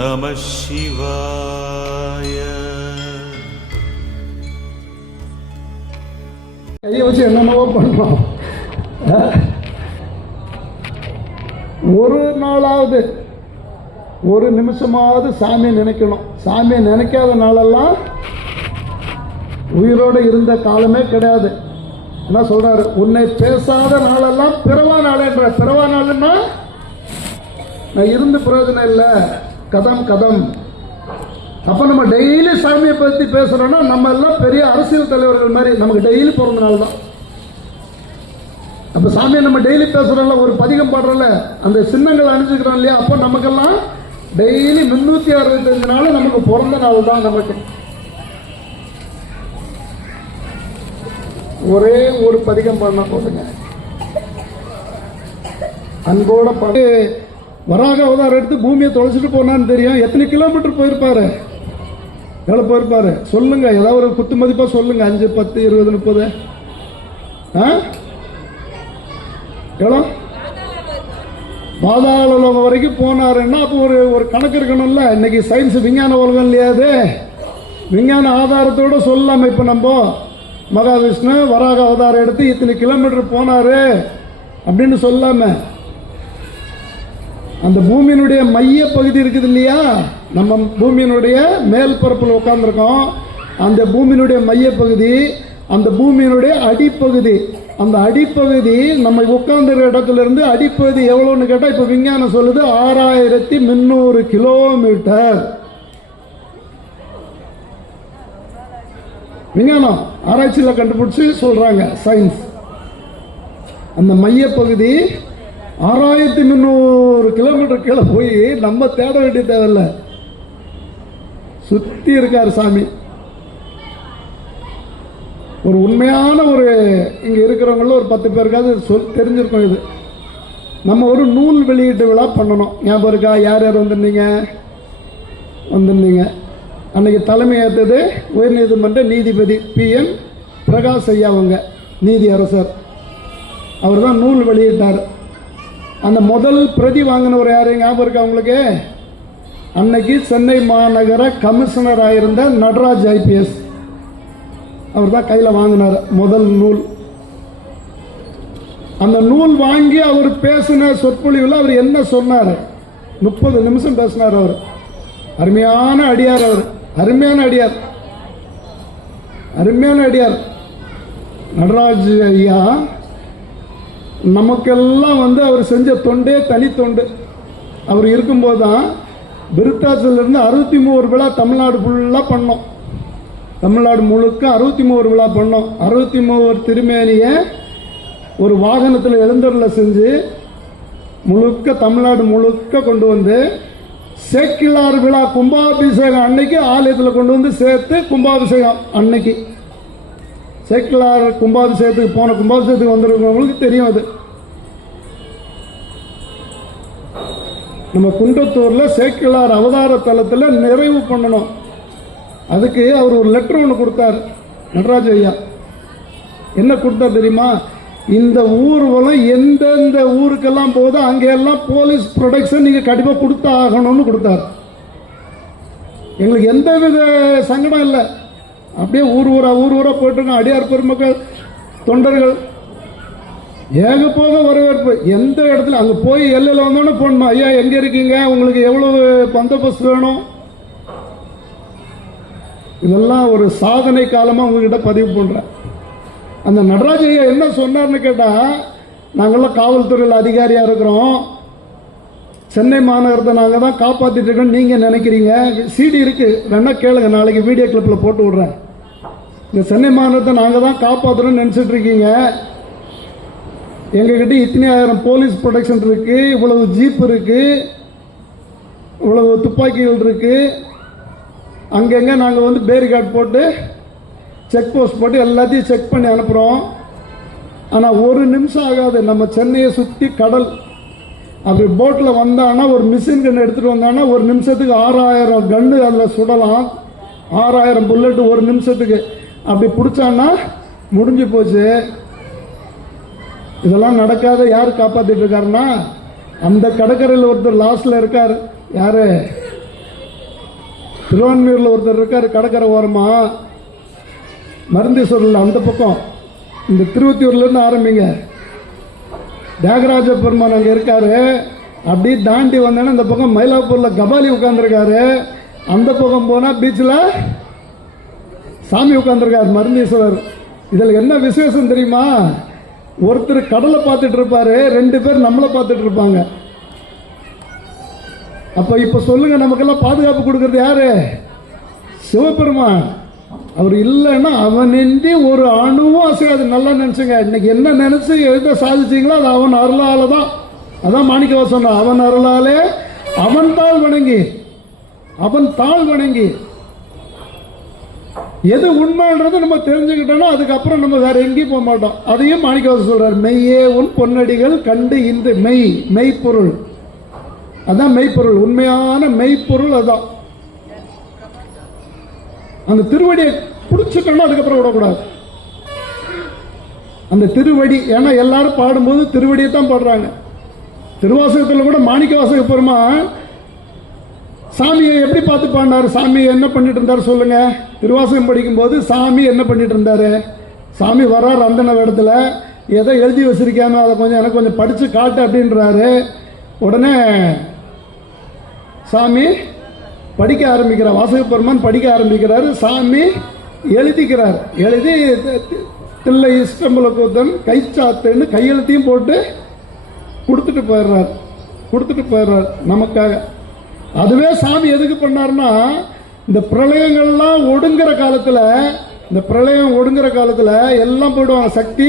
நம சிவாய. கையை வச்சு என்னென்னவோ பண்ணுறோம். ஒரு நாளாவது ஒரு நிமிஷமாவது சாமியை நினைக்கணும். சாமியை நினைக்காத நாளெல்லாம் உயிரோடு இருந்த காலமே கிடையாது. என்ன சொல்றாரு? உன்னை பேசாத நாளெல்லாம் பிறவா நாள்ன்ற. பிறவா நாள்னா நான் இருந்து பிரயோஜனம் இல்லை, கதம் கதம். அப்போ நம்ம டெய்லி சாமியை பற்றி பேசுகிறோன்னா நம்ம எல்லாம் பெரிய அரசியல் தலைவர்கள் மாதிரி நமக்கு டெய்லி பிறந்த நாள் தான். அப்போ சாமியை நம்ம டெய்லி பேசுகிறோம்ல, ஒரு பதிகம் பாடுறோம்ல, அந்த சின்னங்கள் அணிஞ்சுக்கிறோம் இல்லையா, அப்போ நமக்கெல்லாம் டெய்லி 365 நாள் நமக்கு பிறந்த நாள் தான். நமக்கு ஒரே ஒரு பதிகம் பாடினா போதுங்க. அன்போட பாடு. வராக அவதாரம் எடுத்து பூமியை தொலைச்சிட்டு போனான்னு தெரியும். எத்தனை கிலோமீட்டர் போயிருப்பாரு? எவ்வளோ போயிருப்பாரு சொல்லுங்க. ஏதாவது ஒரு குத்து மதிப்பா சொல்லுங்க. 5, 10, 20, 30 எவ்வளோ? பாதாள உலகம் வரைக்கும் போனாருன்னா அப்போ ஒரு கணக்கு இருக்கணும்ல. இன்னைக்கு சயின்ஸ் விஞ்ஞான உலகம் இல்லையா? அது விஞ்ஞான ஆதாரத்தோட சொல்லலாம். இப்போ நம்ம மகாவிஷ்ணு வராக அவதாரம் எடுத்து இத்தனை கிலோமீட்டர் போனாரு அப்படின்னு சொல்லாம, அந்த பூமியினுடைய மைய பகுதி இருக்குது இல்லையா, நம்ம பூமியினுடைய மேல் பரப்பில் உட்கார்ந்துருக்கோம். அந்த பூமியினுடைய மைய பகுதி, அந்த பூமியினுடைய அடிப்பகுதி, அந்த அடிப்பகுதி நம்ம உட்கார்ந்துருக்க இடத்துல இருந்து அடிப்பகுதி எவ்வளோன்னு கேட்டால் இப்போ விஞ்ஞானம் சொல்லுது 6300 கிலோமீட்டர். விஞ்ஞானம் ஆராய்ச்சியில் கண்டுபிடிச்சு சொல்றாங்க, சயின்ஸ். அந்த மைய பகுதி 6300 கிலோமீட்டர் கீழே போய் நம்ம தேட வேண்டிய தேவையில்லை, சுத்தி இருக்காரு சாமி. ஒரு உண்மையான ஒரு இங்க இருக்கிறவங்கள ஒரு 10 பேருக்காவது தெரிஞ்சிருக்கும். இது நம்ம ஒரு நூல் வெளியீட்டு விழா பண்ணணும். ஞாபகம் இருக்கா? யார் யார் வந்திருந்தீங்க? அன்னைக்கு தலைமை ஏற்றது உயர்நீதிமன்ற நீதிபதி PN பிரகாஷ் ஐயா. அவங்க நீதி அரசர். அவர் தான் நூல் வெளியிட்டார். அந்த முதல் பிரதி வாங்கினவர் யாரு ஞாபகம் இருக்கா உங்களுக்கு? அன்னைக்கு சென்னை மாநகர கமிஷனர் ஆயிருந்த நடராஜ் IPS. அவர் தான் கையில் வாங்கினார் முதல் நூல். அந்த நூல் வாங்கி அவர் பேசின சொற்பொழிவில் அவர் என்ன சொன்னார்? 30 நிமிஷம் பேசினார். அவர் அருமையான அடியார். அவர் அருமையான அடியார், அருமையான அடியார் நடராஜ் ஐயா. நமக்கெல்லாம் அவர் செஞ்ச தொண்டே தனி தொண்டு. அவர் இருக்கும்போது தான் விருத்தாச்சலிருந்து 63 விழா தமிழ்நாடு ஃபுல்லாக பண்ணோம். தமிழ்நாடு முழுக்க 63 விழா பண்ணோம். 63 திருமேனியை ஒரு வாகனத்தில் எழுந்தருள செஞ்சு முழுக்க தமிழ்நாடு முழுக்க கொண்டு வந்து சேக்கிழார் விழா கும்பாபிஷேகம் அன்னைக்கு ஆலயத்தில் கொண்டு வந்து சேர்த்து கும்பாபிஷேகம் அன்னைக்கு சேக்கிழார் கும்பாபிஷேகத்துக்கு போன கும்பாபிஷேகத்துக்கு வந்திருக்கிறவங்களுக்கு தெரியும். அது நம்ம குன்றத்தூர்ல சேக்கிழார் அவதார தலத்தில் நிறைவு பண்ணணும். அதுக்கு அவர் ஒரு லெட்டர் ஒன்று கொடுத்தார் நடராஜ ஐயா. என்ன கொடுத்தார் தெரியுமா? இந்த ஊர்வலம் எந்தெந்த ஊருக்கெல்லாம் போகுதோ அங்கெல்லாம் போலீஸ் ப்ரொடெக்ஷன் நீங்க கண்டிப்பா கொடுத்து ஆகணும்னு கொடுத்தார். எங்களுக்கு எந்த வித சங்கடம் இல்லை. அப்படியே ஊர் ஊரா போயிட்டு இருக்கோம். அடியார் பெருமக்கள் தொண்டர்கள் ஏகப்போக வரவேற்பு. எந்த இடத்துல அங்க போய் எல்லையில் வந்தோன்னு போடணும், ஐயா எங்க இருக்கீங்க, உங்களுக்கு எவ்வளவு பந்தோபஸ்து வேணும், இதெல்லாம் ஒரு சாதனை காலமா உங்ககிட்ட பதிவு பண்றேன். அந்த நடராஜ ஐயா என்ன சொன்னார்னு கேட்டா, நாங்கெல்லாம் காவல்துறையில் அதிகாரியா இருக்கிறோம், சென்னை மாநகரத்தை நாங்க தான் காப்பாத்திட்டு இருக்கோம் நீங்க நினைக்கிறீங்க. CD இருக்கு, வேணா கேளுங்க, நாளைக்கு வீடியோ கிளிப்ல போட்டு விடுறேன். இந்த சென்னை மாநகரத்தை நாங்க தான் காப்பாற்றணும்னு நினைச்சிட்டு இருக்கீங்க. எங்ககிட்ட இத்தனை ஆயிரம் போலீஸ் ப்ரொடெக்ஷன் இருக்கு, இவ்வளவு ஜீப் இருக்கு, இவ்வளவு துப்பாக்கிகள் இருக்கு, அங்கங்க நாங்க பேரிகார்டு போட்டு செக் போஸ்ட் போட்டு எல்லாத்தையும் செக் பண்ணி அனுப்புறோம். ஆனா ஒரு நிமிஷம் ஆகாது, நம்ம சென்னையை சுத்தி கடல். அப்படி போட்ல வந்தானா ஒரு மிஷின் கன் எடுத்துட்டு வந்தானா ஒரு நிமிஷத்துக்கு 6000 கன்னு அதுல சுடலாம். 6000 புல்லட் ஒரு நிமிஷத்துக்கு. அப்படி பிடிச்சான்னா முடிஞ்சு போச்சு. இதெல்லாம் நடக்காத யார் காப்பாத்திட்டு இருக்காருன்னா, அந்த கடற்கரையில் ஒருத்தர் லாஸ்ட்ல இருக்காரு. யாரு? திருவான்மையூரில் ஒருத்தர் இருக்கார், கடற்கரை ஓரமா மருந்தீஸ்வரில் அந்த பக்கம், இந்த திருவத்தியூர்லேருந்து ஆரம்பிங்க, தியாகராஜ பெருமான் அங்கே இருக்காரு. அப்படி தாண்டி வந்தேன்னா இந்த பக்கம் மயிலாப்பூரில் கபாலி உட்காந்துருக்காரு. அந்த பக்கம் போனால் பீச்சில் சாமி உட்காந்துருக்காரு மருந்தீஸ்வரர். இதில் என்ன விசேஷம் தெரியுமா? ஒருத்தர் கடலை பார்த்துட்டு இருப்பாரு, 2 பேர் நம்மளை பார்த்துட்டு இருப்பாங்க. அப்ப இப்ப சொல்லுங்க, நமக்கெல்லாம் பாதுகாப்பு கொடுக்கறது யாரு? சிவபெருமான். அவர் இல்லைன்னா அவனின்றி ஒரு அணுவும் அசையாது. நல்லா நினைச்சுங்க. இன்னைக்கு என்ன நினைச்சு எதை சாதிச்சீங்களோ அது அவன் அருளால தான். அதான் மாணிக்கவாசன் சொன்ன, அவன் அருளாலே அவன் தாழ் வணங்கி, அவன் தாழ் வணங்கி. எது உண்மைன்றது நம்ம தெரிஞ்சுக்கிட்டோம்னா அதுக்கப்புறம் நம்ம வேற எங்கேயும் போக மாட்டோம். அதையும் மாணிக்கவாசன் சொல்றார், மெய்யே உன் பொன்னடிகள் கண்டு இந்த மெய்ப்பொருள். அதான் மெய்ப்பொருள், உண்மையான மெய்ப்பொருள். அதான் அந்த திருவடியை பிடிச்சிட்டோம்னா அதுக்கப்புறம் விடக்கூடாது. அந்த திருவடி, ஏன்னா எல்லாரும் பாடும்போது திருவடியை தான் பாடுறாங்க. திருவாசகத்தில் கூட மாணிக்கவாசக பெருமான் சாமியை எப்படி பார்த்து பாடினார்? சாமி என்ன பண்ணிட்டு இருந்தார் சொல்லுங்க. திருவாசகம் படிக்கும்போது சாமி என்ன பண்ணிட்டு இருந்தாரு? சாமி வர்றார் அந்தன இடத்துல, ஏதோ எழுதி வச்சிருக்காம அதை கொஞ்சம் எனக்கு கொஞ்சம் படிச்சு காட்டு அப்படின்றாரு. உடனே சாமி படிக்க ஆரம்பிக்கிறார், வாசக பெருமான் படிக்க ஆரம்பிக்கிறாரு. சாமி எழுதிக்கிறார். எழுதி தில்லை இஷ்டம்பல கூத்தன் கைச்சாத்துன்னு கையெழுத்தையும் போட்டு கொடுத்துட்டு போயிடுறார் நமக்காக. அதுவே சாமி எதுக்கு பண்ணார்னா, இந்த பிரளயங்கள்லாம் ஒடுங்குற காலத்துல எல்லாம் போயிடுவாங்க. சக்தி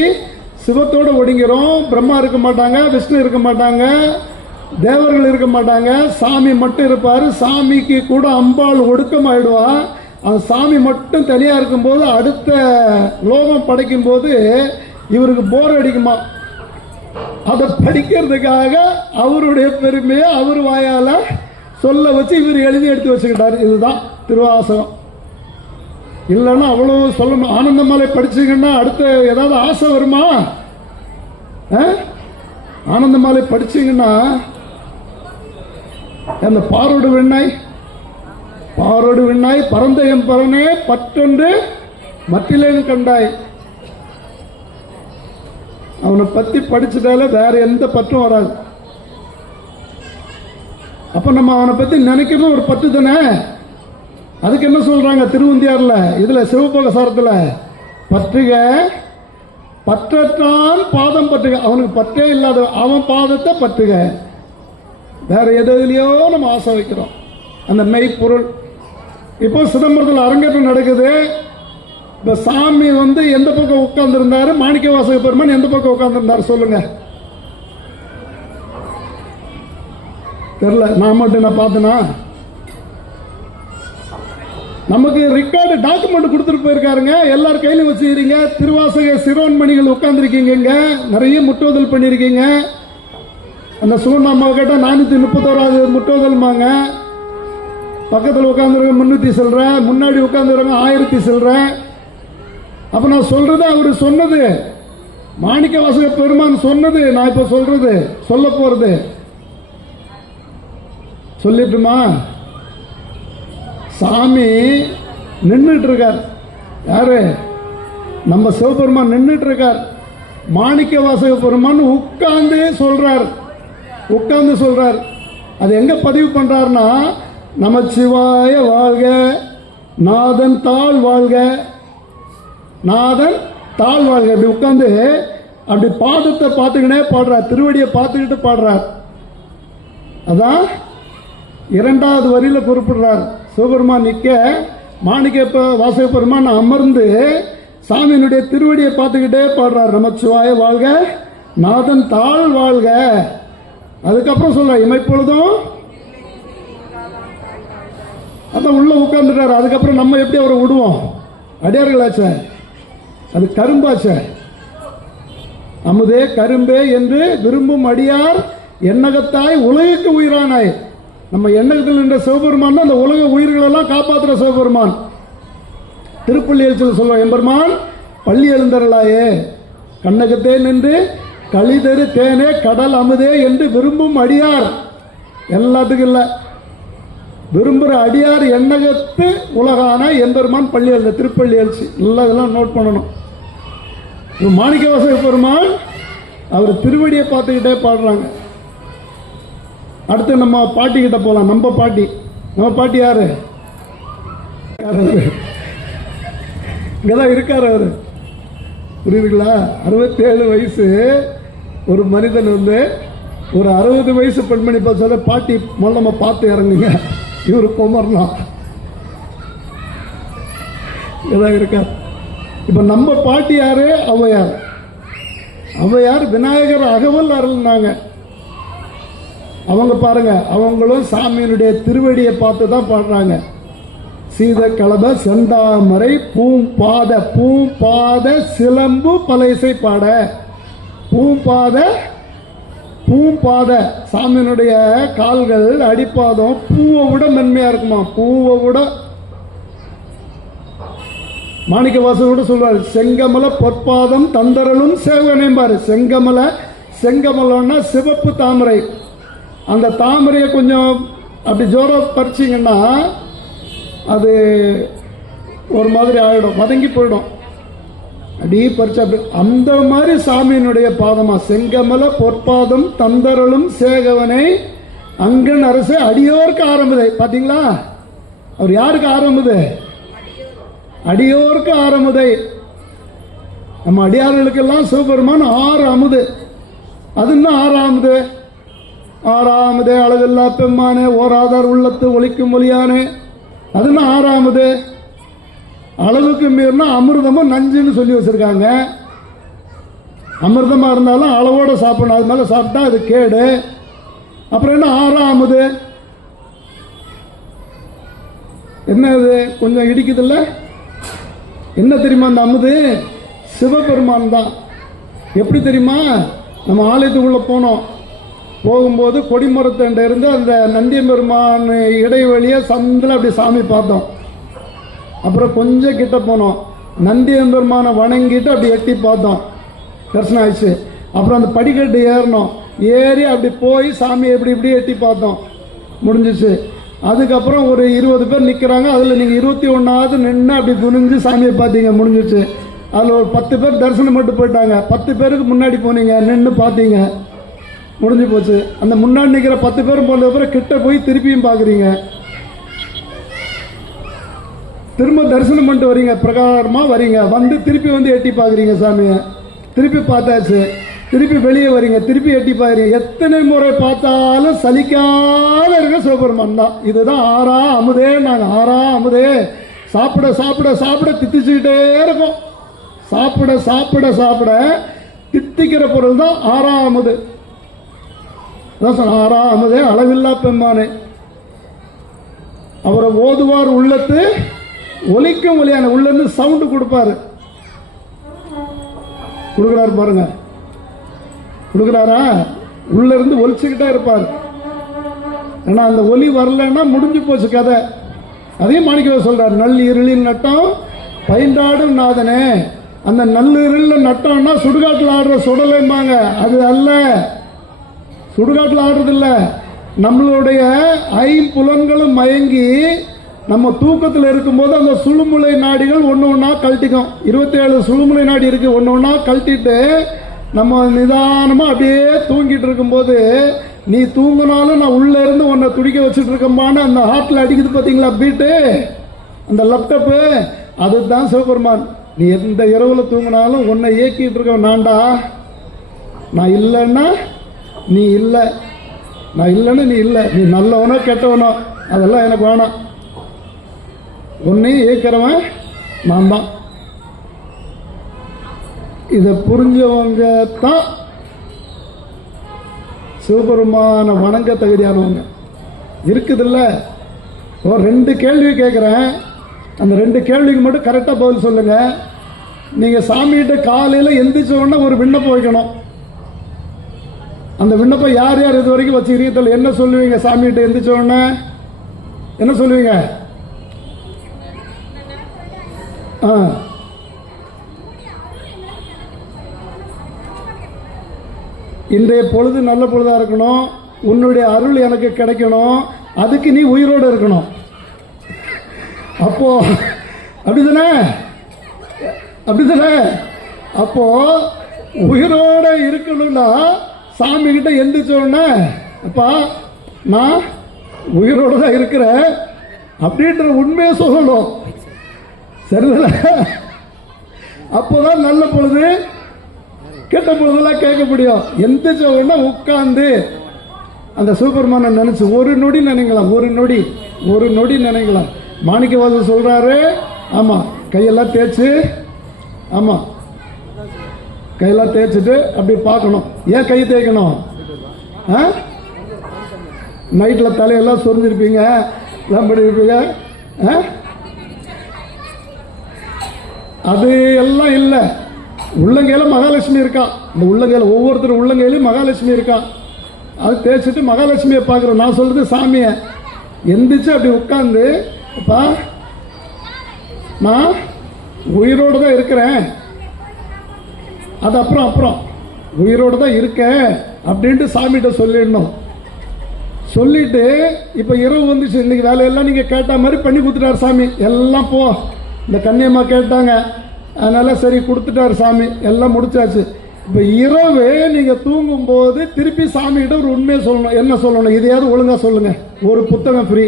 சிவத்தோட ஒடுங்கிறோம். பிரம்மா இருக்க மாட்டாங்க, விஷ்ணு இருக்க மாட்டாங்க, தேவர்கள் இருக்க மாட்டாங்க, சாமி மட்டும் இருப்பாரு. சாமிக்கு கூட அம்பாள் ஒடுக்கமாயிடுவா. அந்த சாமி மட்டும் தனியா இருக்கும்போது அடுத்த லோகம் படைக்கும் போது இவருக்கு போர் அடிக்குமா. அதை படிக்கிறதுக்காக அவருடைய பெருமையை அவர் வாயால சொல்ல வச்சு இவர் எழுதி எடுத்து வச்சுக்கிட்டாரு. இதுதான் திருவாசகம். இல்லைன்னா அவ்வளவு சொல்லணும். ஆனந்தமாலை படிச்சீங்கன்னா அடுத்த ஏதாவது ஆசை வருமா? ஆனந்தமாலை படிச்சீங்கன்னா அந்த பாரோடு விண்ணாய் பரந்த என் பரனே பற்றொன்று மற்றிலேன் கண்டாய். அவனை பத்தி படிச்சுட்டால வேற எந்த பற்றும் வராது. அப்ப நம்ம அவனை பத்தி நினைக்கிறது ஒரு பற்று தானே. அதுக்கு என்ன சொல்றாங்க திருவந்தியார்ல, இதுல சிவபோக சாரத்துல, பற்றுக பற்றற்றான் பாதம் பற்றுக. அவனுக்கு பற்றே இல்லாத அவன் பாதத்தை பற்றுக. வேற எதுலையோ நம்ம ஆசை வைக்கிறோம். அந்த மெய்ப்பொருள். இப்போ சிதம்பரத்தில் அரங்கேற்றம் நடக்குது. இந்த சாமி எந்த பக்கம் உட்கார்ந்து இருந்தாரு? மாணிக்கவாசக பெருமான் எந்த பக்கம் உட்கார்ந்து இருந்தாரு சொல்லுங்க. தெரியல, நான் மட்டும் நான் பார்த்தேனா? நமக்கு ரெக்கார்டு டாக்குமெண்ட் கொடுத்துட்டு போயிருக்காருங்க. எல்லாரும் கையில வச்சுக்கிறீங்க. திருவாசக சிரோன்மணிகள் உட்கார்ந்துருக்கீங்க, நிறைய முற்றுதல் பண்ணிருக்கீங்க. அந்த சூழ்நாம கேட்டா 431வது முற்றுதல்மாங்க. பக்கத்தில் உட்காந்துருக்க 300 சொல்றேன், முன்னாடி உட்காந்துருக்க 1000 சொல்றேன். அப்ப நான் சொல்றது அவரு சொன்னது, மாணிக்கவாசக பெருமான் சொன்னது. நான் இப்ப சொல்றது, சொல்ல போறது சொல்லிட்டுமா? சாமி நின்றுட்டு இருக்கார். யாரு? நம்ம சிவபெருமான் நின்றுட்டு இருக்கார். மாணிக்கவாசக பெருமான் உட்கார்ந்து சொல்றார். அது எங்க பதிவு பண்றாருன்னா, நமச்சிவாய வாழ்க, நாதன் தாழ் வாழ்க, நாதன் தாழ் வாழ்க. அப்படி உட்கார்ந்து அப்படி பாதத்தை பார்த்துக்கிட்டே பாடுறார், திருவடியை பார்த்துக்கிட்டு பாடுறார். அதான் 2வது வரியில குறிப்பிடுறார். சிவபெருமான் நிக்க, மாணிக்க வாசக பெருமான் அமர்ந்து சாமியினுடைய திருவடியை பார்த்துக்கிட்டே பாடுறார். நமச்சிவாய வாழ்க, நாதன் தாழ் வாழ்க. அதுக்கப்புறம் சொல்ற இமைப்பொழுதும் அதான் உள்ள உட்கார்ந்துட்டாரு. அதுக்கப்புறம் நம்ம எப்படி அவரை விடுவோம்? அடியார்களாச்ச, அது கரும்பாச்ச. அமுதே கரும்பே என்று விரும்பும் அடியார் எண்ணகத்தாய் உலகுக்கு உயிரானாய். நம்ம எண்ணகத்தில் நின்ற சிவபெருமான் அந்த உலக உயிர்கள் எல்லாம் காப்பாற்றுற சிவபெருமான். திருப்பள்ளி எழுச்சியில் சொல்லுவோம், எம்பெருமான் பள்ளி எழுந்தருளாயே கண்ணகத்தே நின்று களிதரு தேனே கடல் அமுதே என்று விரும்பும் அடியார். எல்லாத்துக்கும் இல்லை, விரும்புகிற அடியார் எண்ணகத்து உலகான எம்பெருமான் பள்ளி எழுத திருப்பள்ளி எழுச்சி நல்லா இதெல்லாம் நோட் பண்ணணும். மாணிக்கவாசக பெருமான் அவர் திருவடியை பார்த்துக்கிட்டே பாடுறாங்க. அடுத்து நம்ம பாட்டிக்கிட்ட போகலாம். நம்ம பாட்டி யாரு? இங்கதான் இருக்காரு அவரு, புரியுதுங்களா? 67 வயசு ஒரு மனிதன் வந்து ஒரு 60 வயசு பெண்மணி சொல்ல பாட்டி நம்ம பார்த்து இறங்குங்க, இவரு குமரலாம் இதான் இருக்கார். இப்ப நம்ம பாட்டி யாரு? ஔவையார் விநாயகர் அகவல் அருள்னாங்க. அவங்க பாருங்க, அவங்களும் சாமியினுடைய திருவடியை பார்த்து தான் பாடுறாங்க. சீத கலப செந்தாமரை பூம்பாத சிலம்பு பலைசை பாட. பூம்பாத சாமியினுடைய கால்கள் அடிப்பாதம் பூவை விட மென்மையா இருக்குமா, பூவை விட. மாணிக்கவாசகர் சொல்வார், செங்கமல பொற்பாதம் தந்தரலும் சேவனைம்பாரு. செங்கமலம்னா சிவப்பு தாமரை. அந்த தாமரையை கொஞ்சம் அப்படி ஜோர பறிச்சிங்கன்னா அது ஒரு மாதிரி ஆயிடும், வதங்கி போயிடும். அப்படியே பறிச்சா அப்படி அந்த மாதிரி சாமியினுடைய பாதமா. செங்கமல பொற்பாதம் தந்தரலும் சேகவனை அங்கன் அரசு அடியோருக்கு ஆரம்புதை. பாத்தீங்களா, அவர் யாருக்கு ஆரம்புது? அடியோருக்கு ஆரம்புதை. நம்ம அடியார்களுக்கெல்லாம் சிவபெருமான் 6 அமுது. அது என்ன 6 அமுது? 6 அமுதே அளவில்லா பெம்மானே ஓராதார் உள்ளத்து ஒலிக்கும் ஒலியானே. அது என்ன 6 அமுது? அளவுக்கு மீறினா அமிர்தமும் நஞ்சுன்னு சொல்லி வச்சிருக்காங்க. அமிர்தமா இருந்தாலும் அளவோட சாப்பிடணும், அது மேல சாப்பிட்டா அது கேடு. அப்புறம் என்ன 6 அமுது? என்ன இது கொஞ்சம் இடிக்குதுல்ல? என்ன தெரியுமா அந்த அமுது? சிவபெருமான் தான். எப்படி தெரியுமா? நம்ம ஆலயத்துக்குள்ள போகும்போது கொடிமரத்தண்ட இருந்து அந்த நந்தியம்பெருமான் இடைவெளிய சந்தில் அப்படி சாமி பார்த்தோம். அப்புறம் கொஞ்சம் கிட்ட போனோம், நந்தியம்பெருமானை வணங்கிட்டு அப்படி எட்டி பார்த்தோம், தரிசனம் ஆயிடுச்சு. அப்புறம் அந்த படிக்கட்டு ஏறி அப்படி போய் சாமியை இப்படி எட்டி பார்த்தோம், முடிஞ்சிச்சு. அதுக்கப்புறம் ஒரு 20 பேர் நிற்கிறாங்க. அதில் நீங்கள் 21வது நின்று அப்படி துணிஞ்சு சாமியை பார்த்தீங்க, முடிஞ்சிச்சு. அதில் ஒரு 10 பேர் தரிசனம் மட்டும் போயிட்டாங்க. 10 பேருக்கு முன்னாடி போனீங்க, நின்று பார்த்தீங்க, முடிஞ்சு போச்சு. அந்த முன்னாடி நிற்கிற 10 பேரும் போன அப்புறம் கிட்ட போய் திருப்பியும் பார்க்குறீங்க, திரும்ப தரிசனம் பண்ணிட்டு வரீங்க, பிரகாரமாக வரீங்க, வந்து திருப்பி வந்து எட்டி பார்க்குறீங்க சாமியை, திருப்பி பார்த்தாச்சு, திருப்பி வெளியே வரீங்க, திருப்பி எட்டி பார்க்குறீங்க. எத்தனை முறை பார்த்தாலும் சலிக்காத இருக்க சிவபெருமான் தான். இதுதான் 6 அமுதே. நாங்கள் 6 அமுதே. சாப்பிட சாப்பிட சாப்பிட தித்திச்சுக்கிட்டே இருக்கும். சாப்பிட சாப்பிட சாப்பிட தித்திக்கிற பொருள் தான் 6 அமுது. 6 அமுதே அளவில்லா பெம்மானே. அவரை ஓதுவார் உள்ளத்து ஒலிக்கும் ஒலியான. உள்ள இருந்து சவுண்டு கொடுப்பாரு. கொடுக்குறாரு பாருங்க, கொடுக்குறாரா? உள்ள இருந்து ஒலிச்சுக்கிட்டே இருப்பார். ஏன்னா அந்த ஒலி வரலன்னா முடிஞ்சு போச்சு கதை. அதையும் மாணிக்கவாசகர் சொல்றாரு, நல் இருளில் நட்டம் பயின்றாடும் நாதனே. அந்த நல்லிருளில் நட்டம்னா சுடுகாட்டில் ஆடுற சுடலைம்பாங்க, அது அல்ல. சுடுகாட்டில் ஆடுறது இல்லை. நம்மளுடைய 5 புலன்களும் மயங்கி நம்ம தூக்கத்தில் இருக்கும்போது அந்த சுழுமுலை நாடிகள் ஒன்று ஒன்றா கழட்டிக்கும். 27 சுழுமுலை நாடி இருக்கு. ஒன்று ஒன்றா கழட்டிட்டு நம்ம நிதானமாக அப்படியே தூங்கிட்டு இருக்கும்போது, நீ தூங்கினாலும் நான் உள்ள இருந்து உன்னை துடிக்க வச்சுட்டு இருக்கம்பான்னு அந்த ஹார்ட்ல அடிக்குது பார்த்தீங்களா பீட்டு, அந்த லேப்டாப்பு, அதுதான் சிவபெருமான். நீ எந்த இரவுல தூங்கினாலும் உன்னை இயக்கிட்டு இருக்க நான்டா. நான் இல்லைன்னா நீ இல்லை, நான் இல்லைன்னு நீ இல்லை. நீ நல்லவனோ கெட்டவனோ அதெல்லாம் எனக்கு வேணாம். உன்னையும் இயக்கிறவன் நான் தான். இதை புரிஞ்சவங்க தான் சிவபெருமான வணங்க தகுதியானவங்க. இருக்குதுல்ல, 2 கேள்வி கேட்குறேன், அந்த 2 கேள்விக்கு மட்டும் கரெக்டாக பதில் சொல்லுங்க. நீங்கள் சாமிகிட்ட காலையில் எந்திரிச்ச உடனே ஒரு விண்ணப்பம் வைக்கணும். அந்த விண்ணப்பம் யார் யார் இது வரைக்கும் வச்சுக்கிறீங்க? என்ன சொல்லுவீங்க? சாமிகிட்ட எந்திரிச்ச உடனே என்ன சொல்லுவீங்க? இன்றைய பொழுது நல்ல பொழுதா இருக்கணும், உன்னுடைய அருள் எனக்கு கிடைக்கணும், அதுக்கு நீ உயிரோடு இருக்கணும். அப்போ அப்படிதானே? அப்படிதானே? அப்போ உயிரோட இருக்கணும்னா சாமி கிட்ட எந்திரிச்சோடனே, அப்பா நான் உயிரோட தான் இருக்கிறேன் அப்படின்ற உண்மையை சொல்லணும். சரிதானே? அப்போதான் நல்ல பொழுது கெட்ட பொழுதெல்லாம் கேட்க முடியும். எந்திரிச்ச உடனே உட்கார்ந்து அந்த சூப்பர்மேனை நினைச்சு ஒரு நொடி நினைக்கலாம், ஒரு நொடி நினைக்கலாம். மாணிக்கவாசகர் சொல்றாரு, ஆமா கையெல்லாம் தேய்ச்சு, ஆமா கையெல்லாம் தேய்ச்சிட்டு அப்படி பார்க்கணும். ஏன் கை தேய்க்கணும்? நைட்டில் தலையெல்லாம் சொரிஞ்சிருப்பீங்க, இருப்பீங்க. அது எல்லாம் இல்லை. உள்ளங்கையில மகாலட்சுமி இருக்கா. இந்த உள்ளங்கையில ஒவ்வொருத்தரும் உள்ளங்கையிலும் மகாலட்சுமி இருக்கா. அது தேய்ச்சிட்டு மகாலட்சுமியை பார்க்குறோம். நான் சொல்றது சாமியை. எந்திரிச்சு அப்படி உட்கார்ந்து, அப்பா நான் உயிரோடு தான் இருக்கிறேன், அது அப்புறம் உயிரோடு தான் இருக்கேன் அப்படின்ட்டு சாமிகிட்ட சொல்லிடணும். சொல்லிட்டு இப்போ இரவு வந்துச்சு, இன்னைக்கு வேலையெல்லாம் நீங்கள் கேட்ட மாதிரி பண்ணி கொடுத்துட்டார் சாமி. எல்லாம் போ, இந்த கன்னியம்மா கேட்டாங்க, அதனால சரி கொடுத்துட்டார் சாமி, எல்லாம் முடிச்சாச்சு. இப்போ இரவு நீங்கள் தூங்கும்போது திருப்பி சாமிகிட்ட ஒரு உண்மையை சொல்லணும். என்ன சொல்லணும்? இதையாவது ஒழுங்கா சொல்லுங்க. ஒரு புத்தகம் ஃப்ரீ.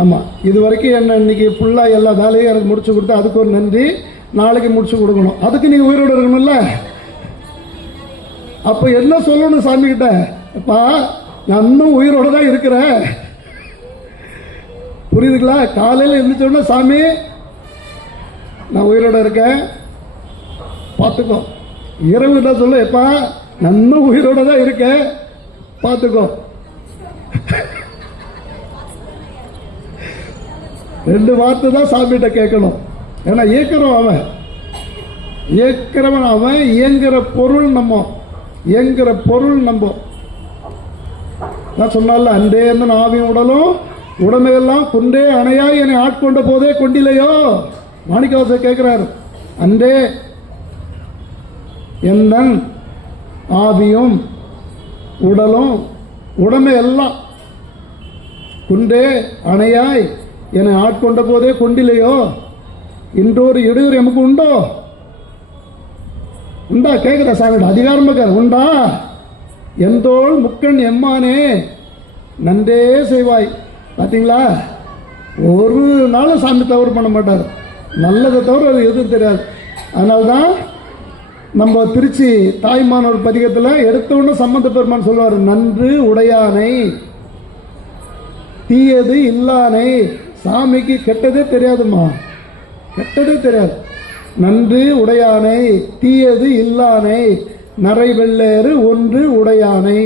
ஆமாம், இது வரைக்கும் என்ன இன்னைக்கு ஃபுல்லாக எல்லா வேலையும் எனக்கு முடிச்சு கொடுத்து அதுக்கு ஒரு நன்றி. நாளைக்கு முடிச்சு கொடுக்கணும், அதுக்கு நீங்கள் உயிரோடு இருக்கணும்ல. அப்போ என்ன சொல்லணும் சாமி கிட்ட? அப்பா நான் இன்னும் உயிரோட தான் இருக்கிறேன். புரியுதுங்களா? காலையில் எழுந்திரிச்சோன்னா சாமி நான் உயிரோட இருக்கேன் பார்த்துக்கோ. இரவு என்ன சொல்ல? எப்பா நான் இன்னும் உயிரோட தான் இருக்கேன் பார்த்துக்கோ. ரெண்டு வார்த்தை தான் சாமிகிட்ட கேட்கணும். ஏன்னா ஏக்கிறவன் அவன், ஏக்கிறவன் அவன், இயங்குற பொருள் நம்ம. நான் சொன்னால, அண்டே இருந்த ஆவியும் உடலும் உடமையெல்லாம் கொண்டே அணையாய் என்னை ஆட்கொண்ட போதே கொண்டிலையோ. மாணிக்கவாசகர் கேட்கிறார், அண்டே எந்தன் ஆவியும் உடலும் உடமையெல்லாம் கொண்டே அணையாய் என்னை ஆட்கொண்ட போதே கொண்டிலையோ. இன்றொரு இடையூறு எமக்கு உண்டா? கேட்கிற சாமி அதிகாரம் உண்டா? எந்தோள் முக்கண் எம்மானே நன்றே செய்வாய். பார்த்தீங்களா? ஒரு நாளும் சாமி தவறு பண்ண மாட்டார். நல்லதை தவிர அது எதுவும் தெரியாது. அதனால்தான் நம்ம திருச்சி தாய்மானவர் பதிகத்தில் எடுத்தோன்னு சம்பந்த பெருமான் சொல்லுவார், நன்று உடையானை தீயது இல்லானை. சாமிக்கு கெட்டதே தெரியாதுமா, கெட்டதே தெரியாது. நன்று உடையானை தீயது இல்லானை நரை வெள்ளேறு ஒன்று உடையானை.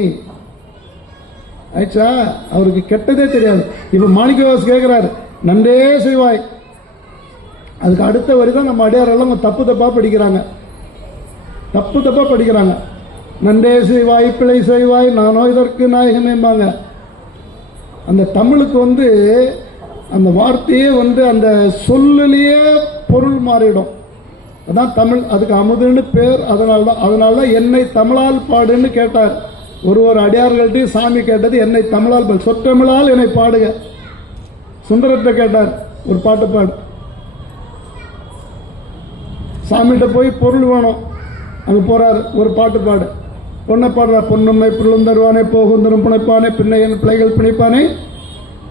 ஆயிடுச்சா? அவருக்கு கெட்டதே தெரியாது. இப்ப மாணிக்கவாசகர் கேட்கிறார், நன்றே செய்வாய். அதுக்கு அடுத்த வரி தான் நம்ம அடியாரெல்லாம் தப்பா படிக்கிறாங்க. நன்றே செய்வாய் பிழை செய்வாய் நானோ இதற்கு நாயகனேம்பாங்க. அந்த தமிழுக்கு அந்த வார்த்தையே அந்த சொல்லிலேயே பொருள் மாறிடும். அதான் தமிழ். அதுக்கு அமுதுன்னு பேர். அதனால்தான் என்னை தமிழால் பாடுன்னு கேட்டார். ஒரு அடியார்கள்ட்டையும் சாமி கேட்டது என்னை தமிழால் பாடு, சொற்றமிழால் என்னை பாடுக. சுந்தரத்தை கேட்டார், ஒரு பாட்டு பாடு. சாமிகிட்ட போய் பொருள் வேணும், அங்கே போறார், ஒரு பாட்டு பாடு. பொண்ணை பாடுறார், பொன்னுமை புல்லுந்தருவானே போகுந்தரும் புனைப்பானே பின்னையன் பிள்ளைகள் பிணைப்பானே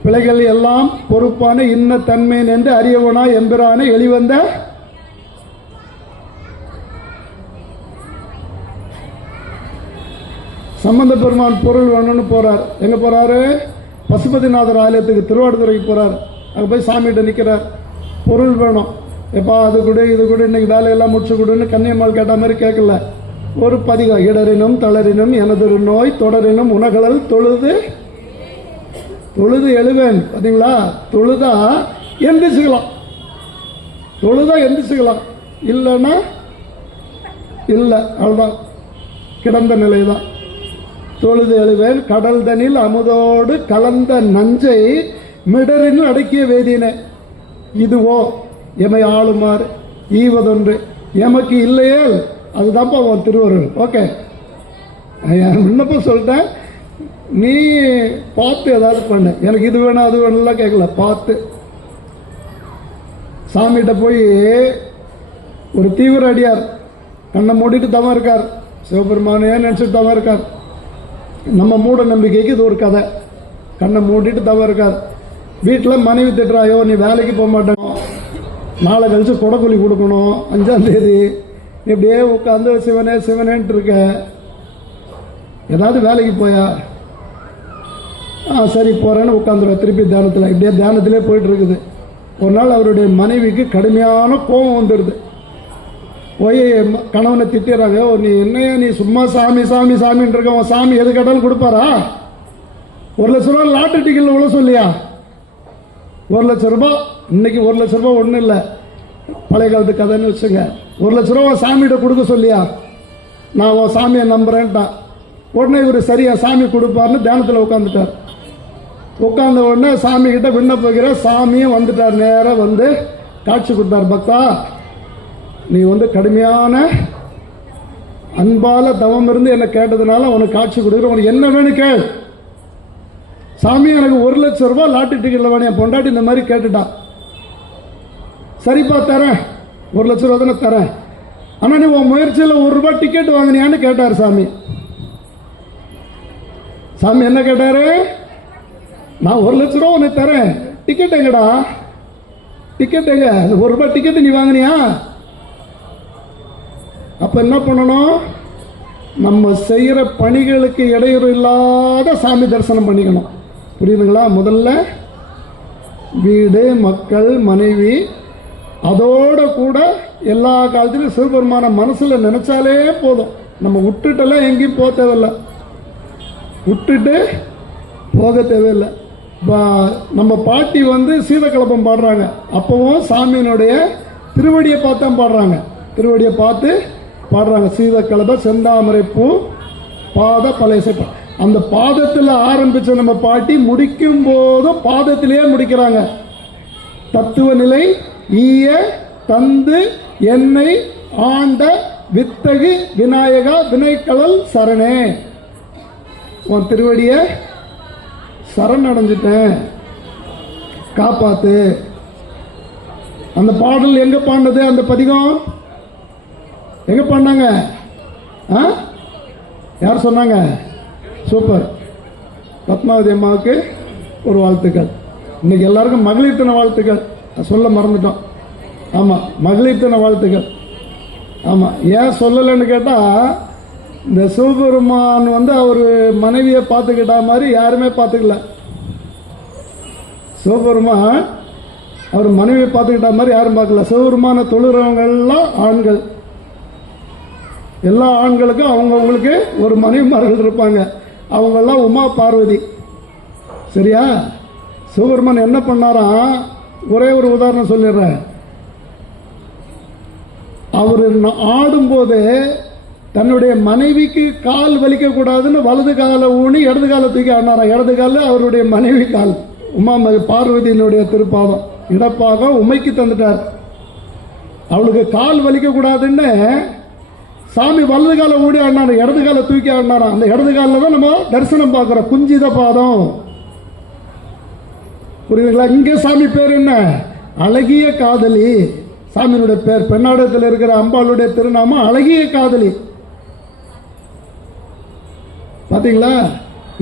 பிள்ளைகள் எல்லாம் பொறுப்பான இன்ன தன்மையின் என்று அறியவனா எம்பிரானே எளிவந்த சம்பந்த பெருமான் பொருள் வேணும்னு போறார். எங்க போறாரு? பசுபதிநாதர் ஆலயத்துக்கு திருவாடுதுறைக்கு போறார். அங்கே போய் சாமிகிட்ட நிற்கிறார், பொருள் வேணும். எப்பா அது கூட இது கூட இன்னைக்கு வேலையெல்லாம் முடிச்சு கொடுன்னு கன்னியம்மாள் கேட்ட மாதிரி கேட்கல. ஒரு பதிகம், இடரினும் தளரினும் எனதொரு நோய் தொடரினும் உணகலல் தொழுது எழுவேன். பார்த்தீங்களா? தொழுதா எந்திரிச்சுக்கலாம், இல்லைன்னா இல்லை, அவ்வளோதான், கிடந்த நிலைதான். தொழுது எழுவேன் கடல் தனில் அமுதோடு கலந்த நஞ்சை மிடரின் அடக்கிய வேதியினே. இதுவோ எமை ஆளுமாறு ஈவதொன்று எமக்கு இல்லையேல் அதுதான்ப்பா உன் திருவருள். ஓகே, விண்ணப்பம் சொல்லிட்டேன், நீ பார்த்து ஏதாவது பண்ணு, எனக்கு இது வேணும் அது வேணும்லாம் கேட்கல, பார்த்து. சாமிகிட்ட போய் ஒரு தீவிர அடியார் கண்ணை மூடிட்டு தவம் இருக்கார், சிவபெருமானே நினைச்சிட்டு தவம் இருக்கார். நம்ம மூட நம்பிக்கைக்கு இது ஒரு கதை. கண்ணை மூடிட்டு தவம் இருக்கார். வீட்டில் மனைவி திட்டுறாயோ, நீ வேலைக்கு போக மாட்டேன், நாளை கழிச்சு கொடைக்கூலி கொடுக்கணும், 5ஆம் தேதி, இப்படியே உட்காந்து சிவனே சிவனேன்ட்டு இருக்க, ஏதாவது வேலைக்கு போயா? சரி போறேன்னு உட்காந்துருவா திருப்பி தியானத்தில். இப்படியே தியானத்திலே போயிட்டு இருக்குது. ஒரு நாள் அவருடைய மனைவிக்கு கடுமையான கோபம் வந்துடுது. போய் கணவனை திட்டுறாங்க, நீ என்னையா நீ சும்மா சாமி சாமி சாமின்னு இருக்க, உன் சாமி எது கேட்டாலும் கொடுப்பாரா? 1 லட்ச ரூபா லாட்டரி டிக்கெட்ல உள்ள சொல்லியா? 1 லட்ச ரூபாய் இன்னைக்கு 1 லட்ச ரூபாய் ஒன்றும் இல்லை, பழைய காலத்து கதைன்னு வச்சுங்க. 1 லட்ச ரூபா சாமிகிட்ட கொடுக்க சொல்லியா? நான் உன் சாமியை நம்புறேன்ட்டான். உடனே இவர் சரியா சாமி கொடுப்பார்னு தியானத்தில் உட்காந்துட்டார். உட்கார்ந்த உடனே சாமி கிட்ட விண்ணப்பிக்கிற, சாமியும் வந்துட்டார். நேராக வந்து காட்சி கொடுத்தார். பக்தா, நீ வந்து கடுமையான அன்பால தவம் இருந்து என்ன கேட்டதுனால உனக்கு காட்சி கொடுக்குற, உனக்கு என்ன வேணும் கேள். சாமி எனக்கு 1 லட்ச ரூபாய் லாட்டரி டிக்கெட்ல வேணும், என் பொண்டாட்டி இந்த மாதிரி கேட்டுட்டான். சரிப்பா தரேன், 1 லட்ச ரூபா தானே தரேன், ஆனா நீ உன் முயற்சியில் 1 ரூபாய் டிக்கெட் வாங்கினியான்னு கேட்டார் சாமி. சாமி என்ன கேட்டாரு? நான் 1 லட்ச ரூபா உனக்கு தரேன், டிக்கெட் எங்கடா? டிக்கெட் எங்க? 1 ரூபாய் டிக்கெட் நீ வாங்கினியா? அப்ப என்ன பண்ணணும்? நம்ம செய்யற பணிகளுக்கு இடையூறு இல்லாத சாமி தரிசனம் பண்ணிக்கணும். புரியுதுங்களா? முதல்ல வீடு, மக்கள், மனைவி, அதோட கூட எல்லா காலத்திலும் சிவபெருமான மனசுல நினைச்சாலே போதும். நம்ம விட்டுட்டெல்லாம் எங்கேயும் போக தேவையில்லை, விட்டுட்டு போக தேவையில்லை. நம்ம பாட்டி வந்து சீதக்கலப்பம் பாடுறாங்க, அப்பவும் சாமியினுடைய திருவடியை பார்த்து பாடுறாங்க. திருவடியை பார்த்து பாடுறாங்க. சீதக்கலப செந்தாமரை பூ பாத பழைய, அந்த பாதத்தில் ஆரம்பிச்ச நம்ம பாட்டி முடிக்கும் போதும் பாதத்திலேயே முடிக்கிறாங்க. தத்துவ நிலை ஈய தந்து என்னை ஆண்ட வித்தகு விநாயகா வினைக்கடல் சரணே, உன் திருவடிய சரணடைஞ்சிட்டேன், காப்பாத்து. அந்த பாடல் எங்க பாண்டது? அந்த பதிகம் எங்க பாண்டாங்க? யார் சொன்னாங்க? சூப்பர். பத்மாவதி அம்மாவுக்கு ஒரு வாழ்த்துக்கள். இன்னைக்கு எல்லாருக்கும் மகளிர் தின வாழ்த்துக்கள் சொல்ல மறந்துட்டோம். ஆமா, மகளிர் தின வாழ்த்துக்கள். ஆமா, ஏன் சொல்லலைன்னு கேட்டா, இந்த சிவபெருமான் வந்து அவர் மனைவியை பார்த்துக்கிட்டா மாதிரி யாருமே பார்த்துக்கல. சிவபெருமான் அவர் மனைவியை பார்த்துக்கிட்டா மாதிரி யாரும் பார்க்கல. சிவபெருமான தொழுறவங்கெல்லாம் ஆண்கள். எல்லா ஆண்களுக்கும் அவங்கவுங்களுக்கு ஒரு மனைவிமார்கள் இருப்பாங்க. அவங்கெல்லாம் உமா பார்வதி. சரியா? சிவபெருமான் என்ன பண்ணாராம்? ஒரே ஒரு உதாரணம் சொல்லிடுறேன். அவர் ஆடும்போது தன்னுடைய மனைவிக்கு கால் வலிக்க கூடாதுன்னு வலது காலை ஊனி இடது காலை தூக்கி ஆடினாராம். இடது காலில் அவருடைய மனைவி கால், உமா பார்வதியினுடைய திருப்பாதம், இடப்பாகம் உமைக்கு தந்துட்டார். அவளுக்கு கால் வலிக்க கூடாதுன்னு சாமி வலது காலை ஊடி ஆடினாரு, இடது காலை தூக்கி ஆடினாராம். அந்த இடது காலில் தான் நம்ம தரிசனம் பார்க்கிறோம், குஞ்சித பாதம். புரியுதுங்களா? இங்கே சாமி பேர் என்ன? அழகிய காதலி. சாமியினுடைய பேர். பெண்ணாடத்தில் இருக்கிற அம்பாளுடைய திருநாமம் அழகிய காதலி. பாத்தீங்களா?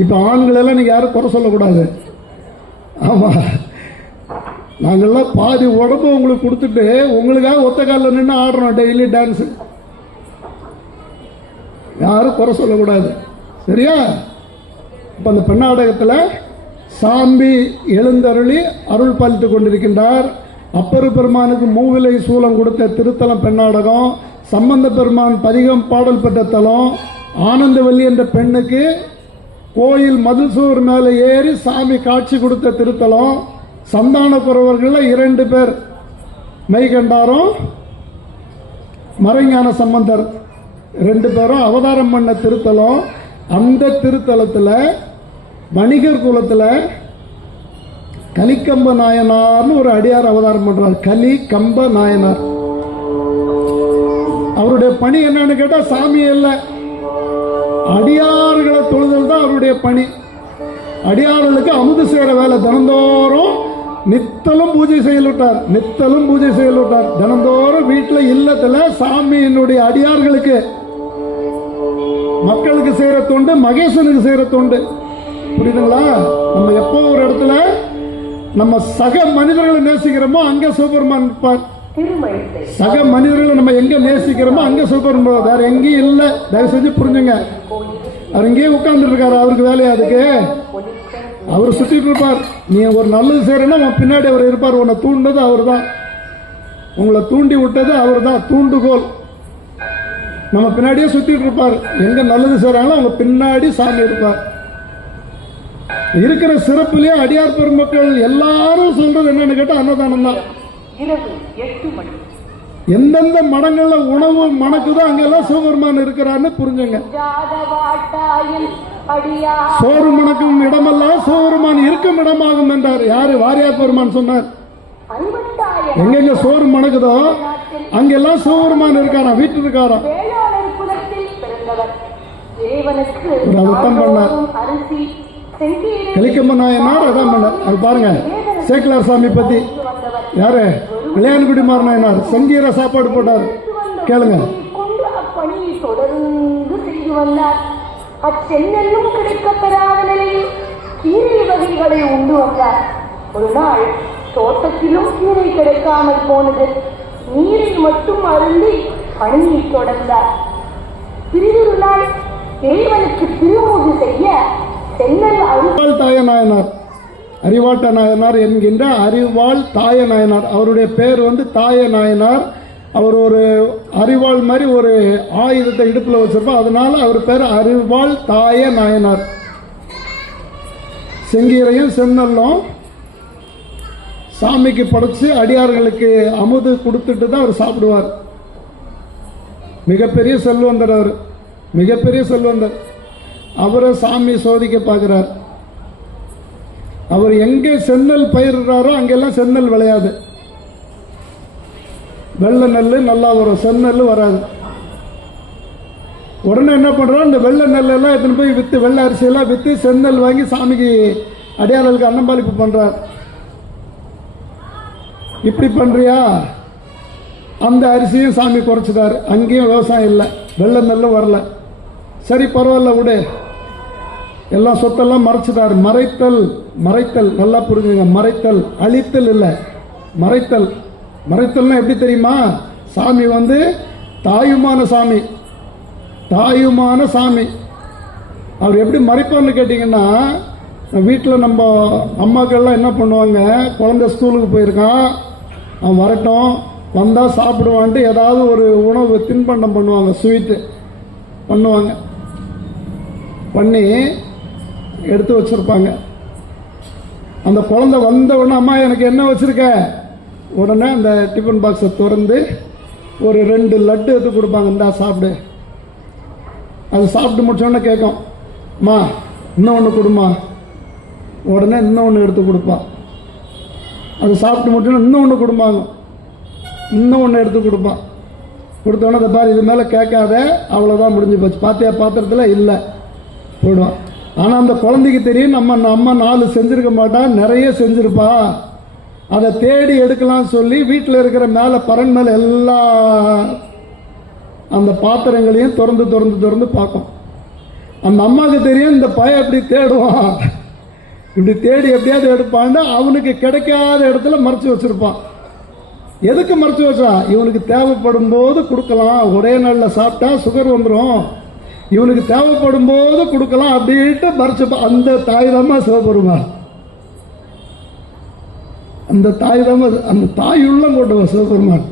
இப்ப ஆண்கள் எல்லாம் நீங்க யாரும் குறை சொல்லக்கூடாது. ஆமா, நாங்கெல்லாம் பாதி உடம்பு உங்களுக்கு கொடுத்துட்டு உங்களுக்காக ஒத்த காலில் நின்று ஆடுறோம் டெய்லி டான்ஸ். யாரும் குறை சொல்லக்கூடாது. சரியா? இப்ப அந்த பெண்ணாடகத்தில் சாம்பி எழுந்தருளி அருள் பாலித்து கொண்டிருக்கின்றார். அப்பரு பெருமானுக்கு மூவிலை சூலம் கொடுத்த திருத்தலம் பெண்ணாடகம், சம்பந்த பெருமான் பதிகம் பாடல் பெற்ற தலம், ஆனந்தவல்லி என்ற பெண்ணுக்கு கோயில் மதில் சுவர் மேலே ஏறி சாமி காட்சி கொடுத்த திருத்தலம், சந்தான குறவர்கள் 2 பேர், மெய்கண்டாரும் மறைஞான சம்பந்தர் 2 பேரும் அவதாரம் பண்ண திருத்தலம். அந்த திருத்தலத்தில் வணிகர் குலத்தில் கலிக்கம்ப நாயனார்னு ஒரு அடியார் அவதாரம் பண்றார். கலி கம்ப நாயனார். அவருடைய பணி என்னன்னு கேட்டா சாமி இல்ல, அடியார்களை தொழுதல் தான் அவருடைய பணி. அடியார்களுக்கு அமுது செய்யற வேலை. தினந்தோறும் நித்தலும் பூஜை செய்யலுட்டார், நித்தலும் பூஜை செய்யலுட்டார். தினந்தோறும் வீட்டில் இல்லத்துல சாமியினுடைய அடியார்களுக்கு, மக்களுக்கு செய்யற தொண்டு, மகேசனுக்கு செய்யற தொண்டு. புரியுதுங்களா? நம்ம எப்போ ஒரு இடத்துல நம்ம சக மனிதர்களை நேசிக்கிறோமோ அங்க சூப்பர்மான் இருப்பார். சக மனிதர்களை நம்ம எங்க நேசிக்கிறோமோ அங்க சூப்பர்மான், வேற எங்கேயும் இல்லை. தயவு செஞ்சு புரிஞ்சுங்க. அவர் இங்கேயே உட்கார்ந்துட்டு இருக்காரு, அவருக்கு வேலையா அதுக்கு? அவர் சுத்திட்டு இருப்பார். நீ ஒரு நல்லது செய்யறன்னா அவன் பின்னாடி அவர் இருப்பார். உன்னை தூண்டது அவர் தான், உங்களை தூண்டி விட்டது அவர் தான், தூண்டுகோல். நம்ம பின்னாடியே சுத்திட்டு இருப்பார். எங்க நல்லது செய்யறாங்களோ அவங்க பின்னாடி சாமி இருப்பார். இருக்கிற சிறப்புலயே அடியார் பெருமக்கள் எல்லாரும் சொல்றது என்னன்னு கேட்டா அன்னதானம் தான். எந்தெந்த மடங்கள்ல உணவு மணக்குதோ அங்கெல்லாம் சிவபெருமான் இருக்கிறான்னு புரிஞ்சுங்க. சோறு மணக்கும் இடமெல்லாம் சிவபெருமான் இருக்கும் இடமாகும் என்றார். யாரு? வாரியார் பெருமான் சொன்னார். எங்கெங்க சோறு மணக்குதோ அங்கெல்லாம் சிவபெருமான் இருக்காராம், வீட்டு இருக்காராம். அதான் பண்ணார் கலிக்கம்ம நாயனார். அதான் பண்ணார். அது பாருங்க, சேக்கலார் சாமி பத்தி யாரு? இளையான்குடி மாறனார் சங்கீர சாப்பாடு போட்டார். கேளுங்க. தொடர்ந்து செய்து வந்தார். அச்சென்னெல்லும் கிடைக்கப்பெறாத நிலையில் கீரை வகைகளை உண்டு வந்தார். ஒரு நாள் தோட்டத்திலும் கீரை கிடைக்காமல் போனது. நீரை மட்டும் அருந்தி பணியை தொடர்ந்தார். பிரிதொரு நாள் இறைவனுக்கு திருமூது செய்ய சென்னல் அறிவாள் தாய நாயனார், அறிவாட்ட நாயனார் என்கின்ற அறிவாள் தாய நாயனார். அவருடைய பேர் தாய நாயனார். அவர் ஒரு அறிவாள் மாதிரி ஒரு ஆயுதத்தை இடுப்புல வச்சிருப்பார். அதனால அவர் பேர் அறிவாள் தாய நாயனார். செங்கீரையும் சென்னல்லும் சாமிக்கு படைச்சு அடியார்களுக்கு அமுது கொடுத்துட்டு தான் அவர் சாப்பிடுவார். மிகப்பெரிய செல்வந்தர் அவர், மிகப்பெரிய செல்வந்தர். அவரை சாமி சோதிக்க பார்க்கிறார். அவர் எங்கே சென்னல் பயிர்றாரோ அங்கெல்லாம் சென்னல் விளையாது. வெள்ளை நெல் நல்லா வரும், செந்நெல் வராது. உடனே என்ன பண்றோம், இந்த வெள்ளை நெல்லெல்லாம் எடுத்துன்னு போய் வித்து, வெள்ளை அரிசியெல்லாம் வித்து செந்நெல் வாங்கி சாமிக்கு அடியார்களுக்கு அன்னம்பாளிப்பு பண்றார். இப்படி பண்றியா? அந்த அரிசியும் சாமி குறைச்சிட்டாரு. அங்கேயும் விவசாயம் இல்லை, வெள்ளை நெல்லும் வரல. சரி பரவாயில்ல விடு, எல்லாம் சொத்தெல்லாம் மறைச்சிட்டாரு. மறைத்தல், மறைத்தல் நல்லா புரிஞ்சுங்க. மறைத்தல், அழித்தல் இல்லை, மறைத்தல். மறைத்தல்னா எப்படி தெரியுமா? சாமி தாயுமான சாமி, தாயுமான சாமி. அவர் எப்படி மறைப்பார்னு கேட்டீங்கன்னா, வீட்டில் நம்ம அம்மாக்கள்லாம் என்ன பண்ணுவாங்க, குழந்தை ஸ்கூலுக்கு போயிருக்கான், அவன் வரட்டும், வந்தால் சாப்பிடுவான்ட்டு ஏதாவது ஒரு உணவு தின்பண்டம் பண்ணுவாங்க, ஸ்வீட்டு பண்ணுவாங்க. பண்ணி எடுத்து வச்சிருப்பாங்க. அந்த குழந்தை வந்த உடனே, அம்மா எனக்கு என்ன வச்சிருக்க? உடனே அந்த டிஃபன் பாக்ஸை திறந்து ஒரு 2 லட்டு எடுத்து கொடுப்பாங்க. இந்தா சாப்பிடு. அது சாப்பிட்டு முடிச்சோடனே கேட்கும், அம்மா இன்னொன்று கொடுமா. உடனே இன்னொன்று எடுத்து கொடுப்பா. அது சாப்பிட்டு முடிச்சோன்னா இன்னொன்று கொடுப்பாங்க, இன்னொன்று எடுத்து கொடுப்பா. கொடுத்தோன்னே அதை பாரு, இது மேலே கேட்காத, அவ்வளோதான் முடிஞ்சு போச்சு. பாத்தியா பாத்திரத்தில் இல்லை, போயிடுவான். ஆனால் அந்த குழந்தைக்கு தெரியும், நம்ம அம்மா 4 செஞ்சிருக்க மாட்டா, நிறைய செஞ்சிருப்பா. அதை தேடி எடுக்கலாம் சொல்லி வீட்டில் இருக்கிற மேலே பரன் மேலே எல்லா அந்த பாத்திரங்களையும் திறந்து திறந்து திறந்து பார்க்கும். அந்த அம்மாவுக்கு தெரியும், இந்த பையன் எப்படி தேடுவான், இப்படி தேடி எப்படியாவது எடுப்பான்னு. அவனுக்கு கிடைக்காத இடத்துல மறைச்சு வச்சிருப்பான். எதுக்கு மறைச்சு வச்சா? இவனுக்கு தேவைப்படும் போது கொடுக்கலாம். ஒரே நாளில் சாப்பிட்டா சுகர் வந்துடும், இவனுக்கு தேவைப்படும் போது கொடுக்கலாம் அப்படின்ட்டு மறைச்சு. அந்த தாய் தாமா சிவபெருமான். அந்த தாய் தான், அந்த தாய் உள்ளம் கொண்டவன் சிவபெருமான்.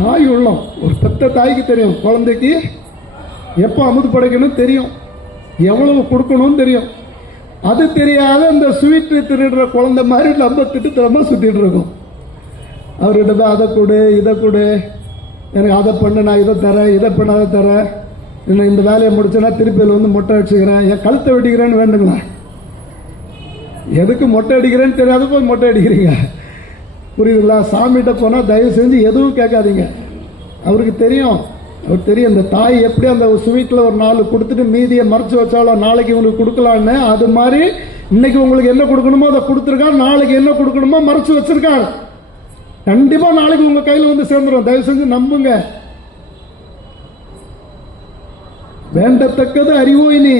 தாய் உள்ளம். ஒரு பெத்த தாய்க்கு தெரியும் குழந்தைக்கு எப்போ அமுது படைக்கணும் தெரியும், எவ்வளவு கொடுக்கணும்னு தெரியும். அது தெரியாத இந்த ஸ்வீட்டு திருடுற குழந்தை மாதிரி நம்ம திட்டத்தனமா சுத்திட்டு இருக்கோம். அவர்கிட்ட போய் அதை கொடு, இதை கொடு, எனக்கு அதை பண்ணு, நான் இதை தரேன், இதை பண்ண அதை தரேன், இல்லை இந்த வேலையை முடிச்சேன்னா திருப்பியில் மொட்டை அடிச்சுக்கிறேன், என் கழுத்தை வெட்டிக்கிறேன்னு வேண்டுங்களா? எதுக்கு மொட்டை அடிக்கிறேன்னு தெரியாத போய் மொட்டை அடிக்கிறீங்க. புரியுதுங்களா? சாமிகிட்ட போனால் தயவு செஞ்சு எதுவும் கேட்காதீங்க. அவருக்கு தெரியும் அவர் தெரியும் இந்த தாய் எப்படி அந்த ஸ்வீட்டில் ஒரு 4 கொடுத்துட்டு மீதியை மறைச்சு வச்சாலும் நாளைக்கு உங்களுக்கு கொடுக்கலான்னு, அது மாதிரி இன்னைக்கு உங்களுக்கு என்ன கொடுக்கணுமோ அதை கொடுத்துருக்காரு, நாளைக்கு என்ன கொடுக்கணுமோ மறைச்சு வச்சிருக்காரு. கண்டிப்பா நாளைக்கு உங்க கையில் வந்து சேர்ந்துடும். தயவு செஞ்சு நம்புங்க. வேண்டத்தக்கது அறிவோய் நீ,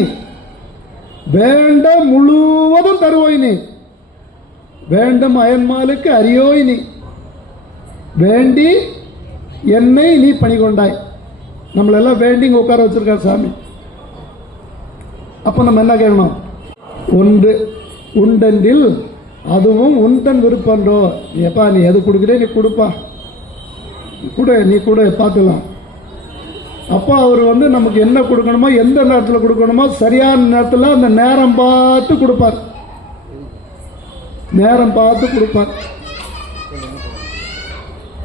வேண்ட முழுவதும் தருவோய் நீ, வேண்டும் அயன்மாலுக்கு அறியோய் நீ, வேண்டி என்னை நீ பணி கொண்டாய். நம்மளெல்லாம் வேண்டி இங்க உட்கார வச்சிருக்கார் சாமி. அப்ப நம்ம என்ன கேட்கணும்? ஒன்று உண்டென்றில் அதுவும் உண்டன் விருப்பன்றோ. எப்பா நீ எது கொடுக்குறே நீ கொடுப்பா, கொடு, நீ கொடு, பார்த்துக்கலாம். அப்போ அவர் வந்து நமக்கு என்ன கொடுக்கணுமோ, எந்த நேரத்தில் கொடுக்கணுமோ சரியான நேரத்தில் அந்த நேரம் பார்த்து கொடுப்பார், நேரம் பார்த்து கொடுப்பார்.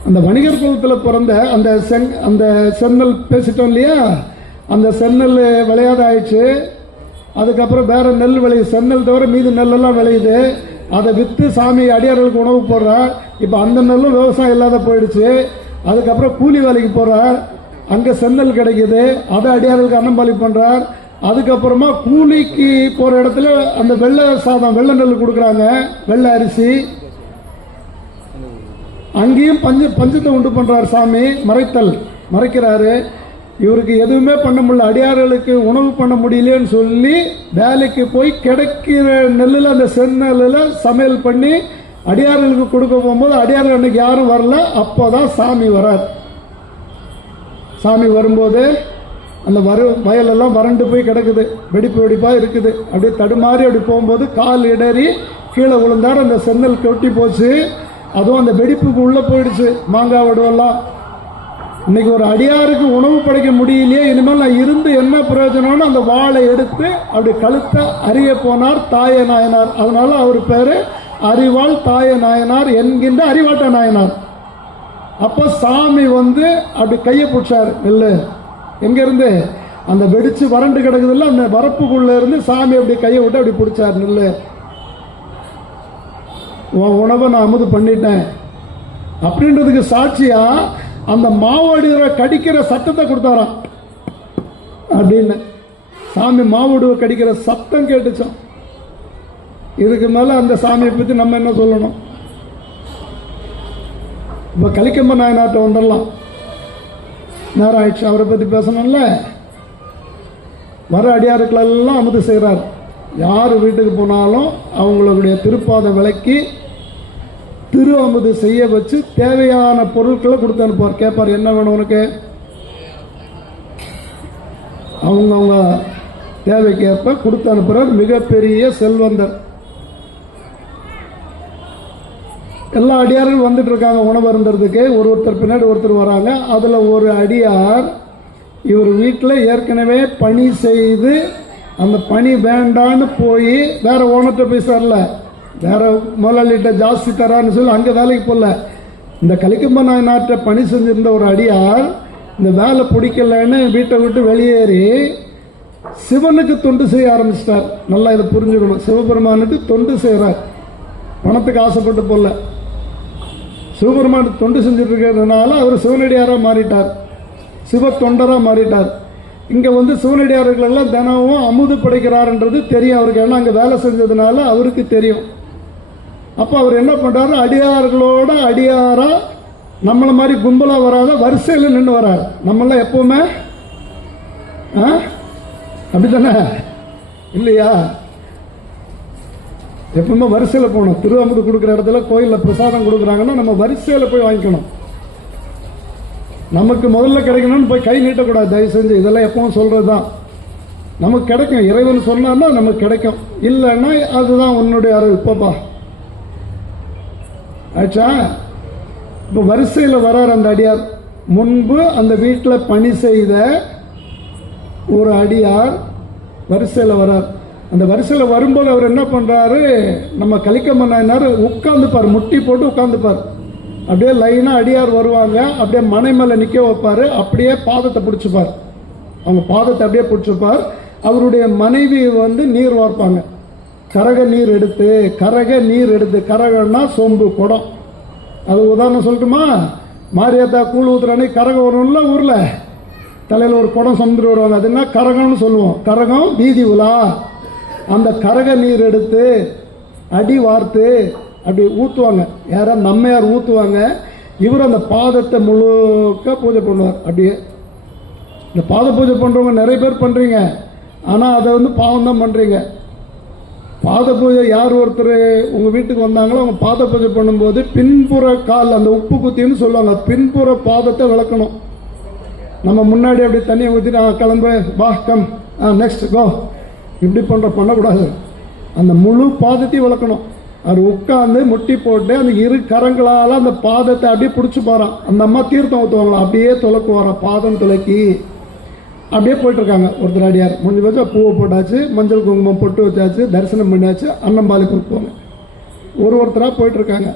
அந்த வணிகர் குலத்தில் பிறந்த அந்த சென்னல் பேசிட்டோம் இல்லையா, அந்த சென்னல் விளையாத ஆயிடுச்சு. அதுக்கப்புறம் வேற நெல் விளையுது, சென்னல் தவிர மீது நெல்லெல்லாம் விளையுது. அதை விற்று சாமி அடியார்களுக்கு உணவு போடுறார். இப்போ அந்த நெல்லும் விவசாயம் இல்லாத போயிடுச்சு. அதுக்கப்புறம் கூலி வேலைக்கு போறார், அங்கே சென்னல் கிடைக்குது, அதை அடியார்களுக்கு அன்னம்பாளி பண்றார். அதுக்கப்புறமா கூலிக்கு போற இடத்துல அந்த வெள்ளை சாதம், வெள்ளை நெல் கொடுக்குறாங்க, வெள்ளை அரிசி. அங்கேயும் பஞ்சத்தை உண்டு பண்றார் சாமி, மறைக்கிறாரு. இவருக்கு எதுவுமே பண்ண முடியல, அடியார்களுக்கு உணவு பண்ண முடியலன்னு சொல்லி வேலைக்கு போய் கிடைக்கிற நெல்லில் அந்த செந்நெல்லில் சமையல் பண்ணி அடியார்களுக்கு கொடுக்க போகும்போது அடியார்கள் அன்னைக்கு யாரும் வரல. அப்போதான் சாமி வரார். சாமி வரும்போது அந்த வயலெல்லாம் வறண்டு போய் கிடக்குது, வெடிப்பாக இருக்குது. அப்படியே தடுமாறி அப்படி போகும்போது கால் இடறி கீழே விழுந்தார். அந்த சென்னல் கொட்டி போச்சு, அதுவும் அந்த வெடிப்புக்கு உள்ள போயிடுச்சு, மாங்காய் வடுவெல்லாம். இன்னைக்கு ஒரு அடியாருக்கு உணவு படைக்க முடியலையே, இனிமேல் நான் இருந்து என்ன பிரயோஜனம்னு அந்த வாளை எடுத்து அப்படி கழுத்தை அறிய போனார் தாய நாயனார். அதனால அவர் பேரு அறிவாள் தாய நாயனார் என்கின்ற அறிவாட்ட நாயனார். அப்ப சாமி வந்து அப்படி கையை பிடிச்சார். இல்ல எங்க இருந்து? அந்த வெடிச்சு வறண்டு கிடக்குதுல்ல, அந்த வரப்புக்குள்ள இருந்து சாமி அப்படி கையை விட்டு அப்படி பிடிச்சார். இல்ல உன் உணவை நான் அமுது பண்ணிட்டேன் அப்படின்றதுக்கு சாட்சியா அந்த மாவடுவை கடிக்கிற சத்தத்தை கொடுத்தாராம். அப்படின்னு சாமி மாவடுவை கடிக்கிற சத்தம் கேட்டுச்சோம். இதுக்கு மேல அந்த சாமியை பத்தி நம்ம என்ன சொல்லணும்? இப்ப கலிக்கம்ப நாயனார்ட்ட வந்துடலாம். நேரம் ஆயிடுச்சு, அவரை பத்தி பேசணும்ல. வர அடியாருக்களெல்லாம் அமுது செய்கிறார். யார் வீட்டுக்கு போனாலும் அவங்களுடைய திருப்பாதை விளக்கி திரு அமுது செய்ய வச்சு தேவையான பொருட்களை கொடுத்து அனுப்புவார். கேட்பார், என்ன வேணும் உனக்கு? அவங்கவுங்க தேவைக்கேற்ப கொடுத்து அனுப்புறார். மிகப்பெரிய செல்வந்தர். எல்லா அடியார்கள் வந்துட்டு இருக்காங்க உணவு அருந்துறதுக்கு. ஒருத்தர் பின்னாடி ஒருத்தர் வராங்க. அதுல ஒரு அடியார் இவர் வீட்டில் ஏற்கனவே பணி செய்து அந்த பணி வேண்டான்னு போய் வேற ஓனர்கிட்ட போய் சேரல, வேற முதலாளிகிட்ட ஜாஸ்தி தரான்னு சொல்லி அங்கே வேலைக்கு போகல. இந்த கலிக்கம்ப நாயனார்ட்ட பணி செஞ்சிருந்த ஒரு அடியார் இந்த வேலை பிடிக்கலன்னு வீட்டை விட்டு வெளியேறி சிவனுக்கு தொண்டு செய்ய ஆரம்பிச்சிட்டார். நல்லா இதை புரிஞ்சுக்கணும். சிவபெருமானுக்கு தொண்டு செய்கிறார். பணத்துக்கு ஆசைப்பட்டு போல, சிவபெருமானுக்கு தொண்டு செஞ்சுட்டு இருக்கிறதுனால அவர் சிவனடியாராக மாறிட்டார், சிவ தொண்டராக மாறிட்டார். இங்கே வந்து சிவனடியார்கள் எல்லாம் தினமும் அமுது படைக்கிறாருன்றது தெரியும் அவருக்கு. ஏன்னா அங்கே வேலை செஞ்சதுனால அவருக்கு தெரியும். அப்போ அவர் என்ன பண்றாரு, அடியார்களோட அடியாரா நம்மள மாதிரி கும்பலா வராத வரிசையில் நின்று வர்றார். நம்மளாம் எப்பவுமே அப்படித்தானே இல்லையா? எப்பவுமே வரிசையில் போகணும். திருவமுது கொடுக்குற இடத்துல கோயிலில் பிரசாதம் கொடுக்குறாங்கன்னா நம்ம வரிசையில் போய் வாங்கிக்கணும். நமக்கு முதல்ல கிடைக்கணும்னு போய் கை நீட்டக்கூடாது தயவு செஞ்சு. இதெல்லாம் எப்பவும் சொல்றது தான். நமக்கு கிடைக்கும், இறைவன் சொன்னார்னா நமக்கு கிடைக்கும். இல்லைன்னா அதுதான் உன்னுடைய அருள். இப்பப்பா ஆச்சா. இப்போ வரிசையில் வர்றார் அந்த அடியார். முன்பு அந்த வீட்டில் பணி செய்த ஒரு அடியார் வரிசையில் வர்றார். அந்த வரிசையில் வரும்போது அவர் என்ன பண்றாரு, நம்ம கலிக்கம்ப நாயனார் உட்கார்ந்துப்பார், முட்டி போட்டு உட்கார்ந்துப்பார். அப்படியே லைனா அடியார் வருவாங்க, அப்படியே மனை மேல நிக்க வைப்பாரு, அப்படியே பாதத்தை பிடிச்சுப்பார். அவங்க பாதத்தை அப்படியே பிடிச்சுப்பார். அவருடைய மனைவி வந்து நீர் வார்ப்பாங்க. கரக நீர் எடுத்து, கரகன்னா சொம்பு குடம். அது உதாரணம் சொல்லட்டுமா? மாரியாத்தா கூழ் ஊத்துறானே கரகம் வரும்ல ஊர்ல, தலையில் ஒரு குடம் சுமந்துட்டு வருவாங்க. அது என்ன கரகம்னு சொல்லுவோம். கரகம் வீதி உலா. அந்த கரக நீர் எடுத்து அடி வார்த்து அப்படி ஊற்றுவாங்க. யாரா நம்மையார் ஊற்றுவாங்க. இவர் அந்த பாதத்தை முழுக்க பூஜை பண்ணுவார். அப்படியே இந்த பாத பூஜை பண்ணுறவங்க நிறைய பேர் பண்ணுறீங்க, ஆனால் அதை வந்து பாவம் தான் பண்ணுறீங்க. பாத பூஜை யார் ஒருத்தர் உங்கள் வீட்டுக்கு வந்தாங்களோ அவங்க பாத பூஜை பண்ணும்போது பின்புற கால் அந்த உப்பு குத்தின்னு சொல்லுவாங்க, பின்புற பாதத்தை விளக்கணும். நம்ம முன்னாடி அப்படி தண்ணியை ஊற்றிட்டு கிளம்பு வா கம் நெக்ஸ்ட் கோ இப்படி பண்ணக்கூடாது. அந்த முழு பாதத்தையும் விளக்கணும். அவர் உட்காந்து முட்டி போட்டு அந்த இரு கரங்களால் அந்த பாதத்தை அப்படியே பிடிச்சி போகிறான். அந்த அம்மா தீர்த்தம் ஊற்றுவாங்களாம், அப்படியே துளக்குவாரான். பாதம் துளக்கி அப்படியே போயிட்டுருக்காங்க. ஒருத்தர் அடியார் முடிஞ்சு வச்சா பூவை போட்டாச்சு, மஞ்சள் குங்குமம் பொட்டு வச்சாச்சு, தரிசனம் பண்ணியாச்சு, அன்னம்பாலி கொடுப்போங்க. ஒருத்தராக போயிட்டுருக்காங்க.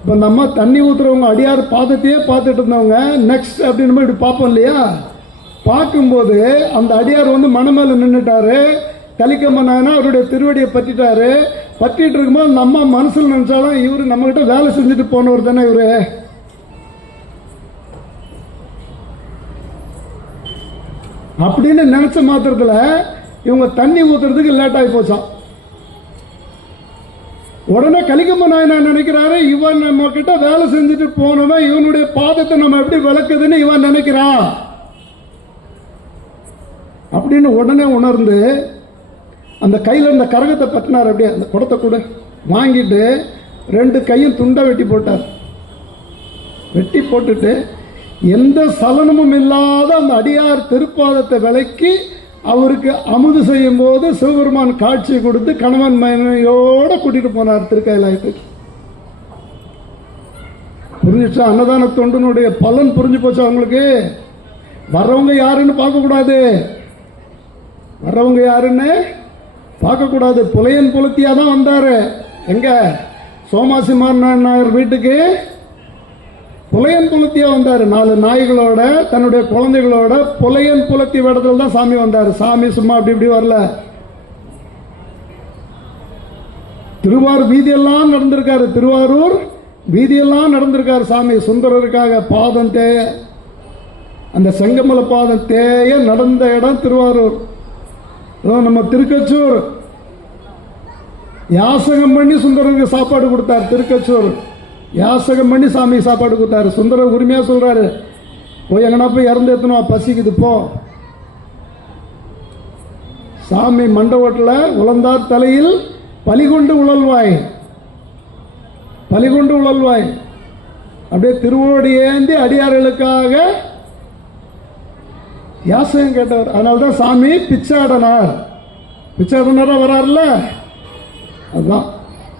இப்போ இந்த அம்மா தண்ணி ஊற்றுறவங்க அடியார் பாதத்தையே பார்த்துட்டு இருந்தவங்க நெக்ஸ்ட் அப்படின்னு இப்படி பார்ப்போம் இல்லையா. பார்க்கும்போது அந்த அடியார் வந்து மணமேல நின்றுட்டாரு. கலிக்கம்ம நாயனா அவருடைய திருவடியை பற்றிட்டாரு. பற்றிட்டு இருக்கும்போது அந்த அம்மா மனசில் நினைச்சாலும் இவரு நம்மகிட்ட வேலை செஞ்சுட்டு போனவர் தானே இவரு. அப்படின்னு நினைச்ச மாத்திரத்தில் இவங்க தண்ணி ஊத்துறதுக்கு லேட் ஆகி போச்சான். உடனே கலிக்கம்ம நாயனா நினைக்கிறாரு, இவன் நம்ம கிட்ட வேலை செஞ்சுட்டு போனவன் இவனுடைய பாதத்தை நம்ம எப்படி விளக்குதுன்னு இவன் நினைக்கிறான் அப்படின்னு உடனே உணர்ந்து அந்த கையில் இருந்த கரகத்தை பற்றினார். அப்படியே அந்த குடத்தை கூட வாங்கிட்டு 2 கையும் துண்டா வெட்டி போட்டார். வெட்டி போட்டுட்டு எந்த சலனமும் இல்லாத அந்த அடியார் திருப்பாதத்தை விலக்கி அவருக்கு அமுது செய்யும் போது சிவபெருமான் காட்சி கொடுத்து கணவன் மனைவியோட கூட்டிட்டு போனார் திருக்கைலாயத்துக்கு. புரிஞ்சிச்சா? அன்னதான தொண்டனுடைய பலன் புரிஞ்சு போச்சா அவங்களுக்கு? வர்றவங்க யாருன்னு பார்க்க கூடாது. வர்றவங்க யாருன்னு பார்க்க கூடாது. புலையன் புலத்தியா தான் வந்தாரு. எங்க சோமாசிமார் நாயர் வீட்டுக்கு புலையன் புலத்தியா வந்தாரு. 4 நாய்களோட தன்னுடைய குழந்தைகளோட புலையன் புலத்தி வேடத்தில் தான் சாமி வந்தாரு. சாமி சும்மா அப்படி இப்படி வரல. திருவாரூர் வீதியெல்லாம் நடந்திருக்காரு. திருவாரூர் வீதியெல்லாம் நடந்திருக்காரு சாமி சுந்தரருக்காக. பாதம் தேய, அந்த செங்கமல பாதம் தேய நடந்த இடம் திருவாரூர். நம்ம திருக்கச்சூர் யாசகம் பண்ணி சுந்தரருக்கு சாப்பாடு கொடுத்தார். திருக்கச்சூர் யாசகம் பண்ணி சாமி சாப்பாடு கொடுத்தாரு. சுந்தரர் உரிமையா சொல்றாரு, போய் எங்கன்னா போய் இறந்து எத்தணும், பசிக்குது போ. சாமி மண்டபத்தில் உழந்தார் தலையில் பலிகொண்டு உழல்வாய், பலிகொண்டு உழல்வாய். அப்படியே திருவோடி ஏந்தி அடியார்களுக்காக யாசகம் கேட்டவர். அதனால்தான் சாமி பிச்சாடனார். பிச்சாடனாரா வராருல்ல, அதுதான்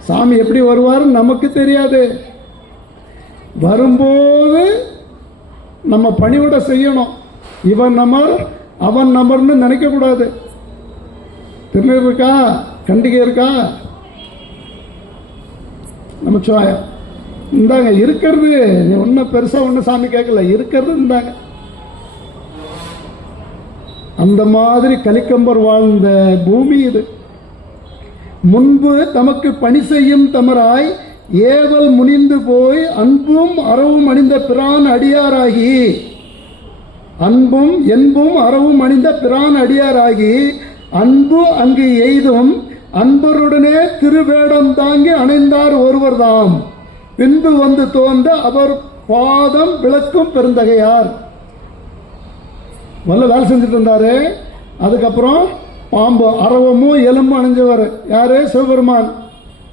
சாமி எப்படி வருவார் நமக்கு தெரியாது. வரும்போது நம்ம பணிவிட செய்யணும். இவன் நமர் அவன் நமர்னு நினைக்க கூடாது. திருநீர் இருக்கா, கண்டிகை இருக்கா, நமச்சிவாயம் இந்தாங்க இருக்கிறது. நீ ஒன்னும் பெருசா ஒன்னும் சாமி கேட்கல, இருக்கிறது இந்தாங்க. அந்த மாதிரி கலிக்கம்பர் வாழ்ந்த பூமி இது. முன்பு தமக்கு பணி செய்யும் தமராய் ஏவல் முனிந்து போய் அன்பும் அறவும் அணிந்த பிரான் அடியாராகி, அன்பும் என்பும் அறவும் அணிந்த பிரான் அடியாராகி அன்பு அங்கு எய்தும் அன்பருடனே திருவேடம் தாங்கி அணைந்தார் ஒருவர்தாம். பின்பு வந்து தோன்ற அவர் பாதம் விளக்கும் பெருந்தகையார். முதல்ல வேலை செஞ்சுட்டு இருந்தாரு. அதுக்கப்புறம் பாம்பு அரவமும் எலும்பும் அணிஞ்சவர் யாரு? சிவபெருமான்.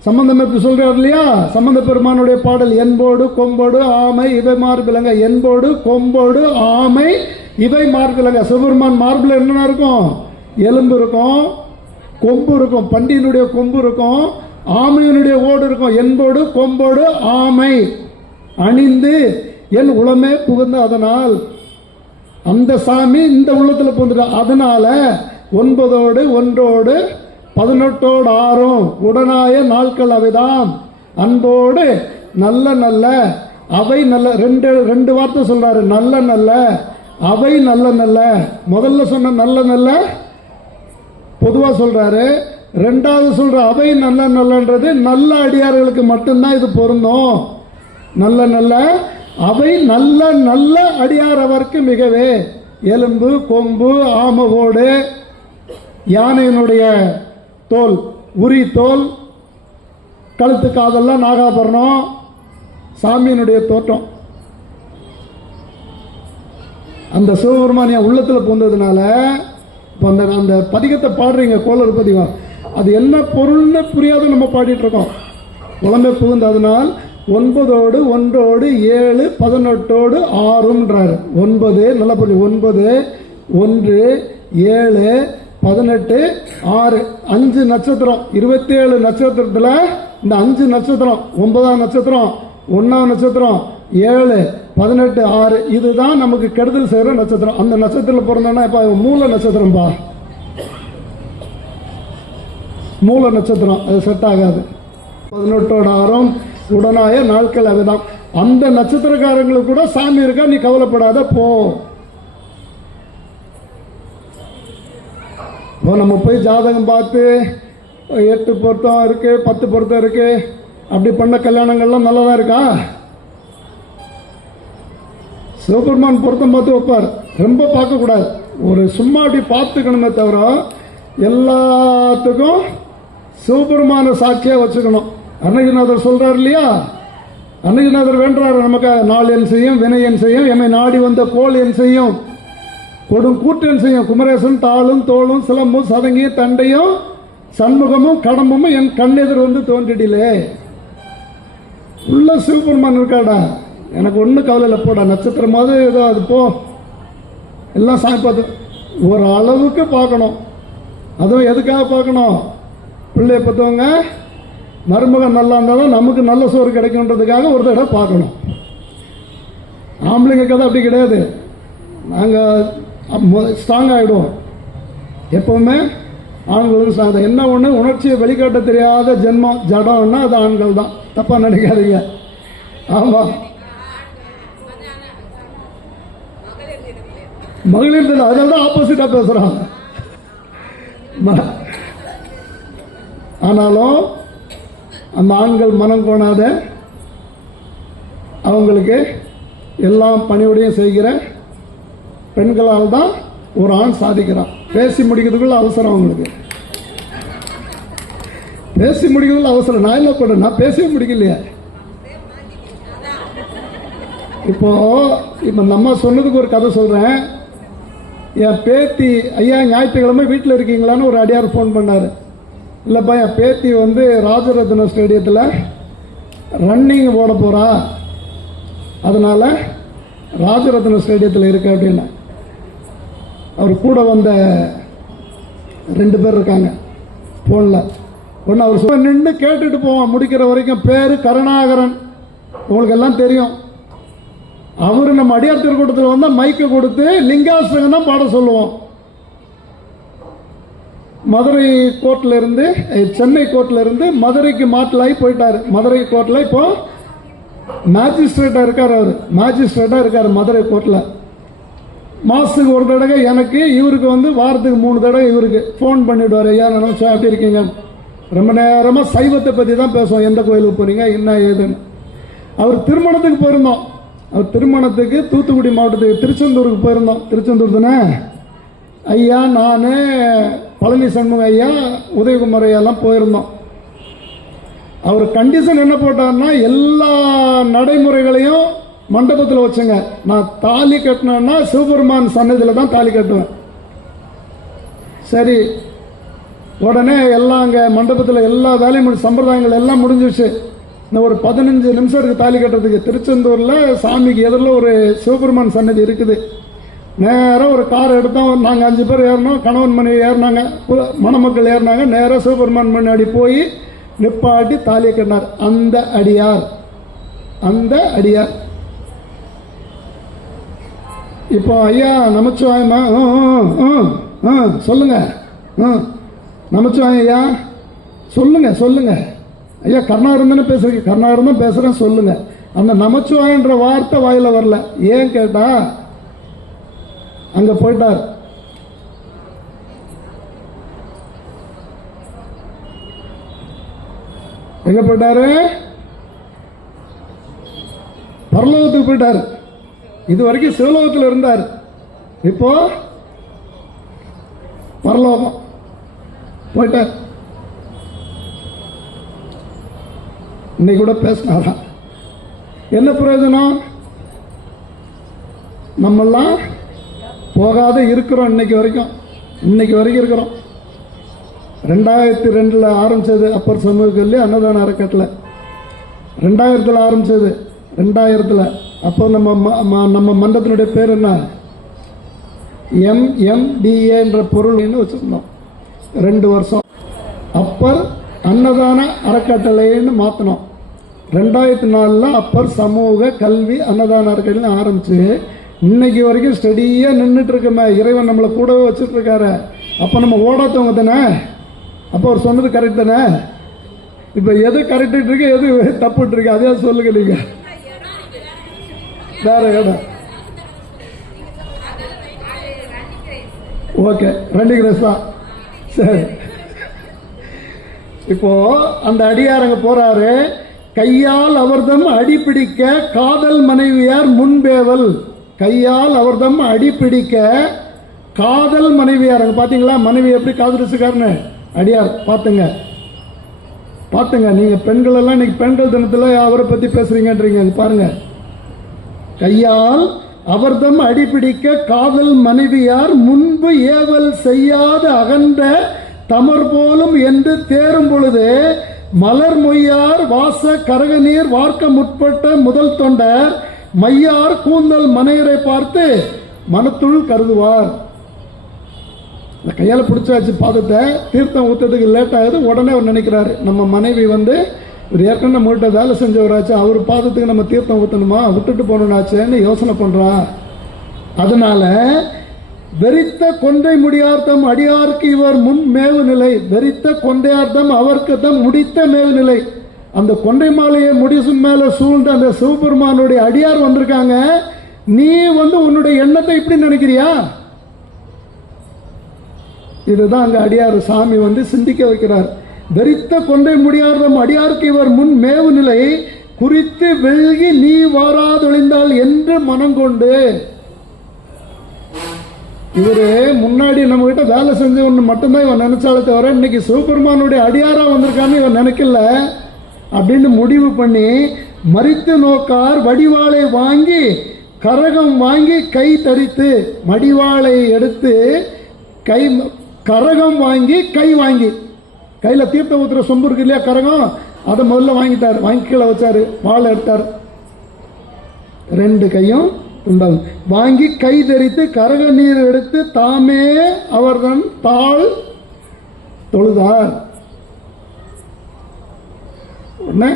சம்பந்தம் எப்படி சொல்றாரு இல்லையா? சம்பந்த பெருமானுடைய பாடல் என்போடு கொம்போடு ஆமை இவை மார்பிலங்க, என்போடு கொம்போடு ஆமை இவை மார்பிலங்க. சிவபெருமான் மார்பில் என்னென்ன இருக்கும்? எலும்பு இருக்கும், கொம்பு இருக்கும், பண்டியினுடைய கொம்பு இருக்கும், ஆமையினுடைய ஓடு இருக்கும். என்போடு கொம்போடு ஆமை அணிந்து என் உளமே புகுந்த அதனால் அந்த சாமி இந்த உள்ளத்துல புகுந்துட்டா. அதனால 9 ஒன்றோடு 18 ஆறும் உடனாய நாட்கள் அவைதாம். அன்போடு நல்ல நல்ல அவை நல்ல. ரெண்டு வார்த்தை சொல்றாரு. நல்ல நல்ல அவை நல்ல நல்ல. முதல்ல சொன்ன நல்ல நல்ல பொதுவா சொல்றாரு. ரெண்டாவது சொல்ற அவை நல்ல நல்லன்றது நல்ல அடியார்களுக்கு மட்டும்தான் இது பொருந்தும். நல்ல நல்ல அவை நல்ல நல்ல அடியார் அவருக்கு மிகவே. எலும்பு, கொம்பு, ஆமவோடு, யானையினுடைய தோல், உரி தோல், கழுத்து காதெல்லாம் நாகாபரணம், சாமியினுடைய தோற்றம். அந்த சிவபெருமான் என் உள்ளத்தில் பூந்ததுனால இப்போ அந்த பதிகத்தை பாடுறீங்க, கோளர் பதிகம், அது என்ன பொருள்னு புரியாத நம்ம பாடிட்டு இருக்கோம். குழந்தை புகுந்ததுனால் 9 1 7 18 6ன்றாரு. 9 நல்லா புரியும். 9 1 7 18 6 5 நட்சத்திரம். 27 நட்சத்திரத்தில் இந்த 5 நட்சத்திரம், 9ஆம் நட்சத்திரம், 1ஆம் நட்சத்திரம், 7 18 6 இதுதான் நமக்கு கெடுதல் செய்கிற நட்சத்திரம். அந்த நட்சத்திரத்தில் பிறந்தோன்னா இப்போ மூல நட்சத்திரம்பா, மூல நட்சத்திரம், அது செட் ஆகாது. 18 6 உடனாய நாட்கள் அதுதான். அந்த நட்சத்திரக்காரங்களுக்கு கூட சாமி இருக்கா, நீ கவலைப்படாத போ. நம்ம போய் ஜாதகம் பார்த்து 8 பொருத்தம் இருக்கு, 10 பொருத்தம் இருக்கு, அப்படி பண்ண கல்யாணங்கள்லாம் நல்லதா இருக்கா? சிவபெருமான் பொருத்தம் பார்த்து வைப்பார், ரொம்ப பார்க்கக்கூடாது. ஒரு சும்மா அப்படி பார்த்துக்கணுமே தவிர எல்லாத்துக்கும் சிவபெருமான சாட்சியாக வச்சுக்கணும். அருணகிரிநாதர் சொல்றார் இல்லையா, அருணகிரிநாதர் வேண்டாரு நமக்கு, நாள் என் செய்யும், வினை என் செய்யும், எம்மை நாடி வந்த கோல் என் செய்யும், கொடும் கூற்றன் செய்யும், குமரேசன் தாளும் தோளும் சிலம்பும் சதங்கியும் தண்டையும் சண்முகமும் கடம்பும் என் கண்ணெதிர் வந்து தோன்றிடிலே. உள்ள சிவபெருமான் இருக்காடா, எனக்கு ஒன்றும் கவலை இல்லை, போடா நட்சத்திரமாவது ஏதோ அது போ, எல்லாம் சாமி பார்த்து ஒரு அளவுக்கு பார்க்கணும். அதுவும் எதுக்காக பார்க்கணும்? பிள்ளைய பார்த்தவங்க மருமகன் நல்லா இருந்தால் தான் நமக்கு நல்ல சோறு கிடைக்குன்றதுக்காக ஒரு தடவை பார்க்கணும். ஆம்பளைங்க கதை அப்படி கிடையாது, நாங்கள் ஸ்ட்ராங் ஆகிடுவோம் எப்பவுமே. ஆண்களுக்கு ஸ்ட்ராங். என்ன ஒன்று, உணர்ச்சியை வெளிக்காட்ட தெரியாத ஜென்மம் ஜடம்னா அது ஆண்கள் தான், தப்பாக நினைக்காதீங்க. ஆமாம், மகளிர் தினம் அதனால தான் ஆப்போசிட்டாக பேசுகிறான். ஆனாலும் அந்த ஆண்கள் மனம் கோணாத, அவங்களுக்கு எல்லாம் பணிவுடையும் செய்கிற பெண்களால் தான் ஒரு ஆண் சாதிக்கிறான். பேசி முடிக்கிறதுக்குள்ள அவசரம், அவங்களுக்கு பேசி முடிக்கிறதுக்குள்ள அவசரம். நான் என்ன பண்ண, நான் பேசவே முடிக்கலையே. இப்போ இந்த அம்மா சொன்னதுக்கு ஒரு கதை சொல்றேன். என் பேத்தி, ஐயா ஞாயிற்றுக்கிழமை வீட்டில் இருக்கீங்களான்னு ஒரு அடியார் ஃபோன் பண்ணார். இல்லைப்பா, என் பேத்தி வந்து ராஜரத்ன ஸ்டேடியத்தில் ரன்னிங் ஓட போகிறா, அதனால் ராஜரத்ன ஸ்டேடியத்தில் இருக்கு அப்படின்னு. அவர் கூட வந்த 2 பேர் இருக்காங்க ஃபோனில். ஒன்று அவர் நின்று கேட்டுட்டு போவான் முடிக்கிற வரைக்கும். பேர் கருணாகரன், உங்களுக்கு எல்லாம் தெரியும். அவரு நம்ம அடியார் திருக்கூட்டத்தில் வந்தால் மைக்கை கொடுத்து லிங்காஷ்டகம் தான் பாட சொல்லுவோம். மதுரை கோர்ட்ல இருந்து, சென்னை கோர்ட்ல இருந்து மதுரைக்கு மாற்றலாகி போயிட்டாரு. மதுரை கோர்ட்ல இப்போ மேஜிஸ்ட்ரேட்டா இருக்காரு. அவர் மேஜிஸ்ட்ரேட்டா இருக்காரு மதுரை கோர்ட்ல. மாசத்துக்கு ஒரு தடவை எனக்கு, இவருக்கு வந்து வாரத்துக்கு 3 தடவை இவருக்கு ஃபோன் பண்ணிவிடுவார். ஐயா நினைச்சா எப்படி இருக்கீங்க, ரொம்ப நேரமாக சைவத்தை பற்றி தான் பேசுவோம், எந்த கோயிலுக்கு போறீங்க என்ன ஏதுன்னு. அவர் திருமணத்துக்கு போயிருந்தோம். அவர் திருமணத்துக்கு தூத்துக்குடி மாவட்டத்துக்கு திருச்செந்தூருக்கு போயிருந்தோம். திருச்செந்தூர் தானே ஐயா, நான் பழனி சண்முக ஐயா, உதயகுமார் ஐயாலாம் போயிருந்தோம். அவர் கண்டிஷன் என்ன போட்டார்னா, எல்லா நடைமுறைகளையும் மண்டபத்தில் வச்சுங்க, நான் தாலி கட்டினேன்னா சிவபெருமான் சன்னதியில் தான் தாலி கட்டுவேன். சரி, உடனே எல்லாம் அங்கே மண்டபத்தில் எல்லா வேலையும் சம்பிரதாயங்கள் எல்லாம் முடிஞ்சிச்சு. இன்னும் ஒரு 15 நிமிஷம் இருக்கு தாலி கட்டுறதுக்கு. திருச்செந்தூரில் சாமிக்கு எதிரில் ஒரு சிவபெருமான் சன்னதி இருக்குது. நேராக ஒரு கார் எடுத்தோம். நாங்கள் 5 பேர் ஏறினோம், கணவன் மனைவி ஏறினாங்க, மணமக்கள் ஏறினாங்க. நேராக சிவபெருமான் முன்னாடி போய் நிப்பாட்டி தாலியை கட்டினார் அந்த அடியார். அந்த அடியார் இப்போ ஐயா நமச்சிவாயமா சொல்லுங்க, நமச்சிவாயம் ஐயா சொல்லுங்க சொல்லுங்க ஐயா, கருணாகரன் தானே பேசுறீங்க, கருணாகரன் தான் பேசுறேன் சொல்லுங்க. அந்த நமச்சிவாயன்ற வார்த்தை வாயில வரல. ஏன் கேட்டா அங்க போயிட்டார். எங்க போயிட்டாரு? பரலோகத்துக்கு போயிட்டார். இது வரைக்கும் சிவலோகத்தில் இருந்தார். இப்போ பரலோகம் போயிட்டார். இன்னைக்கு கூட பேசினாரா? என்ன பிரயோஜனம்? நம்மெல்லாம் போகாத இருக்கிறோம். இன்னைக்கு வரைக்கும் இருக்கிறோம். 2002 ஆரம்பிச்சது அப்பர் சமூக கல்வி அன்னதான அறக்கட்டளை. 2000 ஆரம்பிச்சது. 2000 அப்போ நம்ம மன்றத்தினுடைய பேர் என்ன? MMDA என்ற பொருள்னு வச்சிருந்தோம். 2 வருஷம் அப்பர் அன்னதான அறக்கட்டளைன்னு மாற்றினோம். 2004 அப்பர் சமூக கல்வி அன்னதான அறக்கட்டளை ஆரம்பிச்சு இன்னைக்கு வரைக்கும் ஸ்டெடியா நின்றுட்டு இருக்கமே. இறைவன் நம்மளை கூடவே வச்சுட்டு இருக்காரு. அப்ப நம்ம ஓடாதவங்க தானே? அப்ப அவர் சொன்னது கரெக்ட் தானே? இப்ப எது கரெக்ட் இருக்கு, எது தப்பு இருக்கு, அதே சொல்லுங்க நீங்க. வேற இடம் ஓகே, ரன்னிங் ரேஸ் தான். சரி, இப்போ அந்த அடியாரங்க போறாரு. கையால் அவர்தம் அடிப்பிடிக்க காதல் மனைவியார் முன்பேவல். கையால் அவர்தம் அடிப்பிடிக்க காதல் மனைவியார். பாத்தீங்களா மனைவி எப்படி காதலிச்சுக்காருன்னு? அடியார் பாத்துங்க. நீங்க பெண்கள் எல்லாம் இன்னைக்கு பெண்கள் தினத்துல அவரை பத்தி பேசுறீங்கன்றீங்க. பாருங்க, கையால் அவர்தம் அடிப்பிடிக்க காதல் மனைவியார் முன்பு ஏவல் செய்யாத அகன்ற தமர் போலும் என்று தேரும் பொழுது மலர் மொய்யார் வாச கரகநீர் வார்க்க முற்பட்ட முதல் தொண்டர் மையார் கூந்தல் மனையரை பார்த்து மனத்துள் கருதுவார். கையால பிடிச்சாச்சு பாதத்தை, தீர்த்தம் ஊத்துறதுக்கு லேட் ஆகுது. உடனே அவர் நினைக்கிறாரு, நம்ம மனைவி ஒரு ஏற்கனவே நம்மகிட்ட வேலை செஞ்சவராச்சு, அவர் பாதத்துக்கு நம்ம தீர்த்தம் ஊத்தணுமா, விட்டுட்டு போனாச்சேன்னு யோசனை பண்றா. அதனால வெறித்த கொண்டை முடியார்த்தம் அடியார்க்கு இவர் முன் மேவு நிலை. வெறித்த கொண்டையார்த்தம் அவருக்கு தம் முடித்த மேவு நிலை. அந்த கொண்டை மாலையை முடிசும் மேல சூழ்ந்த அந்த சிவபெருமானுடைய அடியார் வந்திருக்காங்க. நீ உன்னுடைய எண்ணத்தை இப்படி நினைக்கிறியா? இதுதான் அங்க அடியார் சாமி சிந்திக்க வைக்கிறார். வெறித்த கொண்டை முடியார்த்தம் அடியார்க்கு இவர் முன் மேவு நிலை குறித்து வெல்கி நீ வாராதொழிந்தால் என்று மனம் கொண்டு. இவரு முன்னாடி நம்ம கிட்ட வேலை செஞ்ச ஒண்ணு மட்டும்தான் இவன் நினைச்சாலே தவிர இன்னைக்கு சிவபெருமானுடைய அடியாரா வந்திருக்கான்னு இவன் நினைக்கல அப்படின்னு முடிவு பண்ணி மறித்து நோக்கார் வடிவாளை வாங்கி கரகம் வாங்கி கை தரித்து, மடிவாளை எடுத்து கை கரகம் வாங்கி கை வாங்கி, கையில தீர்த்த ஊத்துற சொம்பு இருக்கு இல்லையா கரகம், அதை முதல்ல வாங்கிட்டார். வாங்கி கீழே வச்சாரு, வாழை எடுத்தார். 2 கையும் வாங்கி கை தரித்து கரக நீர் எடுத்து தாமே அவர்தன் தாள் தொழுதார். உடனே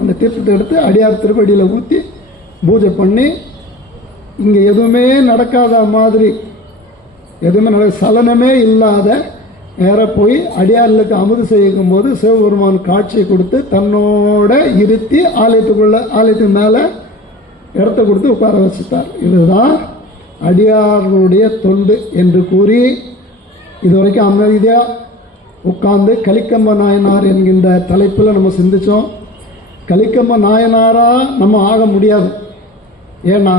அந்த தீர்த்தத்தை எடுத்து அடியார் திருப்படியில ஊத்தி பூஜை பண்ணி, இங்க எதுவுமே நடக்காத மாதிரி, எதுவுமே சலனமே இல்லாத நேர போய் அடியார்களுக்கு அமுது செய்யும் போது சிவபெருமான் காட்சி கொடுத்து தன்னோட இருத்தி ஆலயத்துக்கு மேல இடத்த கொடுத்து உட்கார வச்சுட்டார். இதுதான் அடியார்களுடைய தொண்டு என்று கூறி இதுவரைக்கும் அமைதியா உட்கார்ந்து கலிக்கம்ப நாயனார் என்கின்ற தலைப்பில் நம்ம சிந்திச்சோம். கலிக்கம்ப நாயனாரா நம்ம ஆக முடியாது. ஏன்னா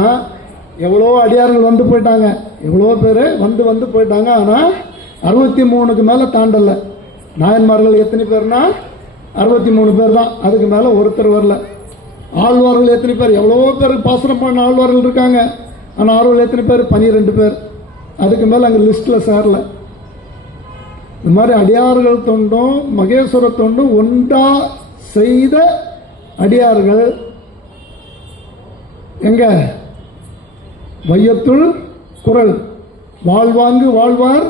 எவ்வளோ அடியார்கள் போயிட்டாங்க, எவ்வளோ பேர் வந்து போயிட்டாங்க. ஆனா 63க்கு மேல தாண்டல. நாயன்மார்கள் எத்தனை பேர்னா 63 பேர் தான், அதுக்கு மேல ஒருத்தர் வரல. ஆழ்வார்கள் எத்தனை பேர்? எவ்வளவோ பேர் பாசனம் பண்ண ஆழ்வார்கள் இருக்காங்க. ஆனா ஆழ்வார்கள் எத்தனை பேர்? 12 பேர். அதுக்கு மேல அங்க லிஸ்ட்ல சேரல. இந்த மாதிரி அடியார்கள் தொண்டும் மகேஸ்வர தொண்டும் ஒன்றா செய்த அடியார்கள் எங்க? வையத்துள் குரல் வாழ்வாங்கு வாழ்வார்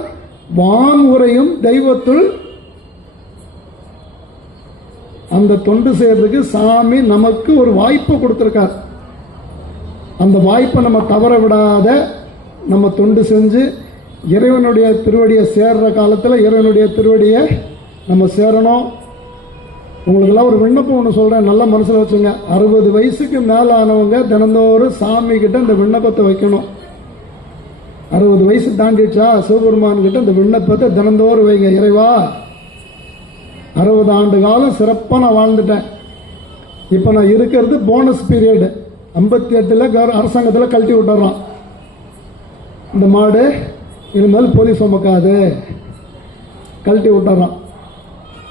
வான் உரையும் தெய்வத்துள். அந்த தொண்டு செய்யறதுக்கு சாமி நமக்கு ஒரு வாய்ப்பு கொடுத்திருக்கார். அந்த வாய்ப்பை நம்ம தவற விடாத நம்ம தொண்டு செஞ்சு இறைவனுடைய திருவடியை சேர்ற காலத்தில் இறைவனுடைய திருவடியை நம்ம சேரணும். உங்களுக்கெல்லாம் ஒரு விண்ணப்பம் ஒன்று சொல்றேன், நல்லா மனசுல வச்சுங்க. 60 வயசுக்கு மேல ஆனவங்க தினந்தோறும் சாமி கிட்ட இந்த விண்ணப்பத்தை வைக்கணும். 60 வயசு தாண்டிடுச்சா சிவபெருமான் கிட்ட இந்த விண்ணப்பத்தை தினந்தோறும் வைங்க. இறைவா, 60 ஆண்டு காலம் சிறப்பாக நான் வாழ்ந்துட்டேன். இப்போ நான் இருக்கிறது போனஸ் பீரியடு. 58ல் அரசாங்கத்தில் கழட்டி விட்டுறான். இந்த மாடு இனிமேல் பொலி சுமக்காது, கழட்டி விட்டுறான்.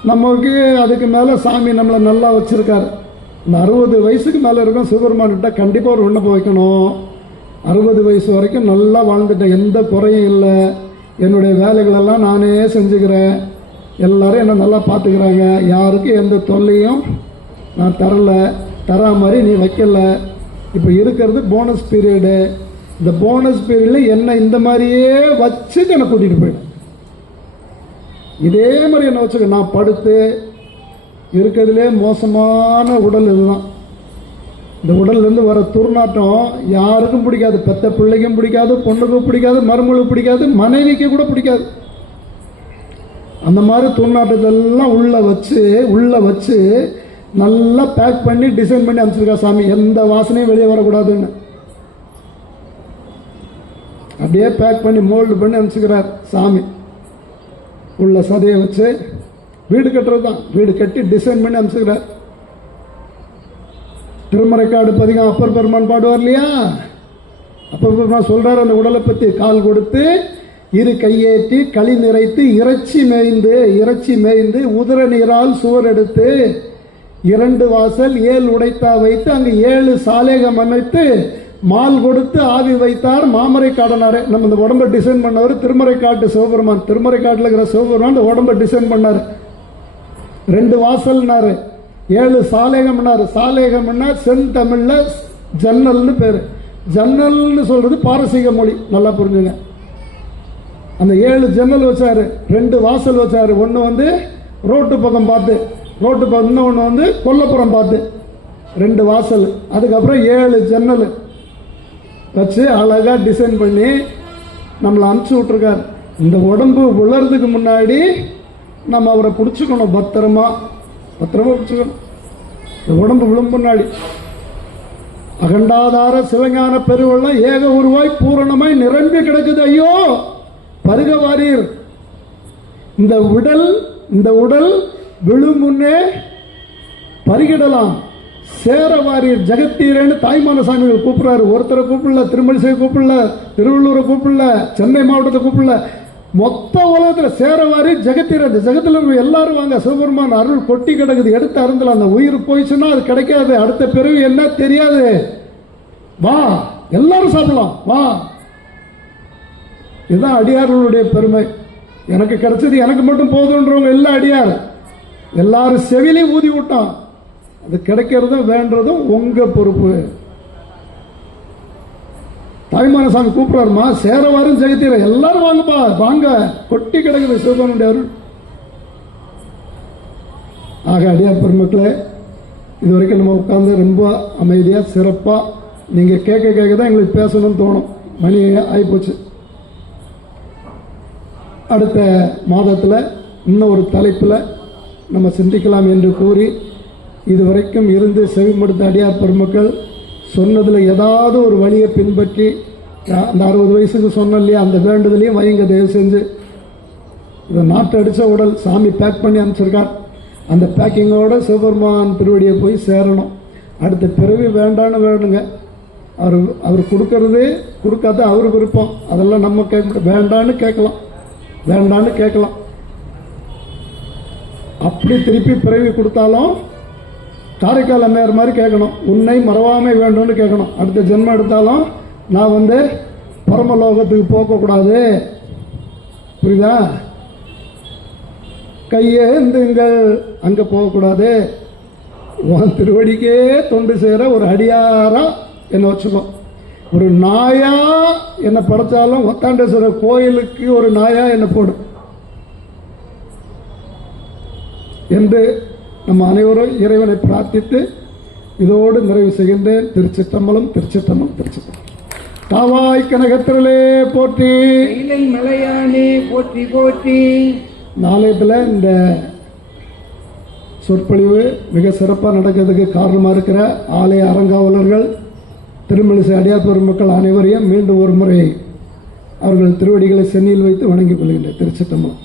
நமக்கு அதுக்கு மேலே சாமி நம்மளை நல்லா வச்சுருக்காரு. இந்த 60 வயசுக்கு மேலே இருக்கும் சிவபெருமான்கிட்ட கண்டிப்பாக ஒரு விண்ணப்பம் வைக்கணும். 60 வயசு வரைக்கும் நல்லா வாழ்ந்துட்டேன், எந்த குறையும் இல்லை, என்னுடைய வேலைகளெல்லாம் நானே செஞ்சுக்கிறேன், எல்லோரும் என்னை நல்லா பார்த்துக்கிறாங்க, யாருக்கும் எந்த தொல்லையும் நான் தரா மாதிரி நீ வைக்கல. இப்போ இருக்கிறது போனஸ் பீரியடு. இந்த போனஸ் பீரியடில் என்ன இந்த மாதிரியே வச்சு என்னை கூட்டிகிட்டு போயிடும். இதே மாதிரி என்ன வச்சுக்க, நான் படுத்து இருக்கிறதுலே மோசமான உடல் இதுதான். இந்த உடல்லேருந்து வர துர்நாற்றம் யாருக்கும் பிடிக்காது. பெத்த பிள்ளைக்கும் பிடிக்காது, பொண்ணுக்கும் பிடிக்காது, மருமகளுக்கு பிடிக்காது, மனைவிக்கு கூட பிடிக்காது. அந்த மாதிரி துர்நாற்றத்தெல்லாம் உள்ள வச்சு நல்லா பேக் பண்ணி டிசைன் பண்ணி அனுப்பிச்சிருக்கா சாமி. எந்த வாசனையும் வெளியே வரக்கூடாதுன்னு அப்படியே பேக் பண்ணி மோல்டு பண்ணி அனுப்பிச்சுக்கிறார் சாமி. உள்ள சதையை வச்சு வீடு கட்டுறது தான், வீடு கட்டி டிசைன் பண்ணி அனுப்பிச்சுக்கிறார். திருமறைக்காடு பதிகம் அப்பர் பெருமான் பாடுவார் இல்லையா, அப்பர் பெருமான் சொல்றாரு அந்த உடலை பத்தி. கால் கொடுத்து இரு கையேற்றி களி நிறைத்து இறைச்சி மேய்ந்து உதிர நீரால் சுவர் எடுத்து 2 வாசல் 7 உடைத்தா வைத்து அங்கு 7 சாலேகம் அமைத்து மால் கொடுத்து ஆவி வைத்தார் மாமரை காடனாரு. நம்ம இந்த உடம்பை டிசைன் பண்ணவர் திருமறைக்காட்டு சிவபெருமான். திருமறைக்காட்டில் இருக்கிற சிவபெருமான் இந்த உடம்பை டிசைன் பண்ணார். 2 வாசல்னாரு, 7 சாலேகம்னாரு. சாலேகம்னா செந்தமிழ்ல ஜன்னல்னு பேரு. ஜன்னல்னு சொல்றது பாரசீக மொழி, நல்லா புரிஞ்சுங்க. அந்த 7 ஜன்னல் வச்சாரு, 2 வாசல் வச்சாரு. ஒன்று வந்து ரோட்டு பக்கம் பார்த்து, ரோட்டு பக்கம், இன்னொன்று வந்து கொல்லப்புறம் பார்த்து, 2 வாசல். அதுக்கப்புறம் 7 ஜன்னல் வச்சு அழகா டிசைன் பண்ணி நம்மளை அனுப்பிச்சு விட்டுருக்காரு. இந்த உடம்பு விழறதுக்கு முன்னாடி நம்ம அவரை பிடிச்சிக்கணும், பத்திரமா பிடிச்சிக்கணும். இந்த உடம்பு விழும் முன்னாடி அகண்டாதார சிவஞான பெருவெள்ளம் ஏக உருவாய் பூரணமாய் நிரம்பி கிடக்குது. ஐயோ பருக வாரீர். இந்த உடல் விழும் முன்னே பருகிடலாம். சேர வாரீர் ஜெகத்தீரன்னு தாய்மான சாமிகள் கூப்பிடுறாரு. ஒருத்தரை கூப்பிடல, திருமலிசை கூப்பிடல, திருவள்ளூரை கூப்பிடல, சென்னை மாவட்டத்தை கூப்பிடல, மொத்த உலகத்தில் சேர வாரீர் ஜெகத்தீர. இந்த ஜெகத்தில் எல்லாரும் வாங்க, சிவபெருமான் அருள் கொட்டி கிடக்குது, எடுத்து அருந்தலாம். அந்த உயிர் போயிடுச்சுன்னா அது கிடைக்காது, அடுத்த பிறவி என்ன தெரியாது. வா எல்லாரும் சாப்பிடலாம், வா. இதுதான் அடியார்களுடைய பெருமை. எனக்கு கிடைச்சது எனக்கு மட்டும் போதுன்றவங்க எல்லாம் அடியார். எல்லாரும் செவிலே ஊதி விட்டான். அது கிடைக்கிறதும் வேண்டதும் உங்க பொறுப்பு. தாய்மான சாமி கூப்பிடுறாருமா, சேரவாரும் ஜெகத்தீர எல்லாரும் வாங்கப்பா, வாங்க, கொட்டி கிடக்குது சிவபெருமானுடைய அருள். ஆக அடியார் பெருமக்களே, இது வரைக்கும் நம்ம உட்கார்ந்து ரொம்ப அமைதியா சிறப்பா நீங்க கேட்க தான் எங்களுக்கு பேசணும்னு தோணும். மணி ஆகிப்போச்சு. அடுத்த மாதத்தில் இன்னும் ஒரு தலைப்பில் நம்ம சிந்திக்கலாம் என்று கூறி, இதுவரைக்கும் இருந்து செவிமடுத்த அடியார் பெருமக்கள் சொன்னதில் ஏதாவது ஒரு வழியை பின்பற்றி, அந்த 60 வயசுக்கு சொன்ன இல்லையா, அந்த வேண்டுதலையும் வைங்க தயவு செஞ்சு. இதை நாட்டு அடித்த உடல் சாமி பேக் பண்ணி அனுப்பிச்சிருக்கார். அந்த பேக்கிங்கோட சிவபெருமான் திருவடியை போய் சேரணும். அடுத்த பிறவி வேண்டான்னு வேணுங்க. அவர் கொடுக்கறது கொடுக்காத அவர் விருப்பம், அதெல்லாம் நம்ம கேட்க வேண்டான்னு கேட்கலாம். அப்படி திருப்பி பிறவி கொடுத்தாலும் காரைக்கால் அம்மையார் மாதிரி கேட்கணும், உன்னை மறவாமை வேண்டும்னு கேட்கணும். அடுத்த ஜென்மம் எடுத்தாலும் நான் பரமலோகத்துக்கு போகக்கூடாது, புரியுதா? கையேந்துங்கள், அங்கே போகக்கூடாது, உன் திருவடிக்கே தொண்டு செய்கிற ஒரு அடியாரா என்னை வச்சுக்கோ. ஒரு நாயா என்னை படைச்சாலும் ஒத்தாண்டேஸ்வரர் கோயிலுக்கு ஒரு நாயா என்னை போடு என்று நம்ம அனைவரும் இறைவனை பிரார்த்தித்து இதோடு நிறைவு செய்கின்றேன். திருச்சிற்றம்பலம். காவாய் கனகத்திரலே போற்றி, மலையானே போற்றி போற்றி. நாளையத்தில் இந்த சொற்பொழிவு மிக சிறப்பாக நடக்கிறதுக்கு காரணமாக இருக்கிற ஆலய அறங்காவலர்கள், திருமலிசை அடியார் பெருமக்கள் அனைவரையும் மீண்டும் ஒரு முறை அவர்கள் திருவடிகளை சென்னியில் வைத்து வணங்கிக் கொள்கின்றேன். திருச்சிற்றம்பலம்.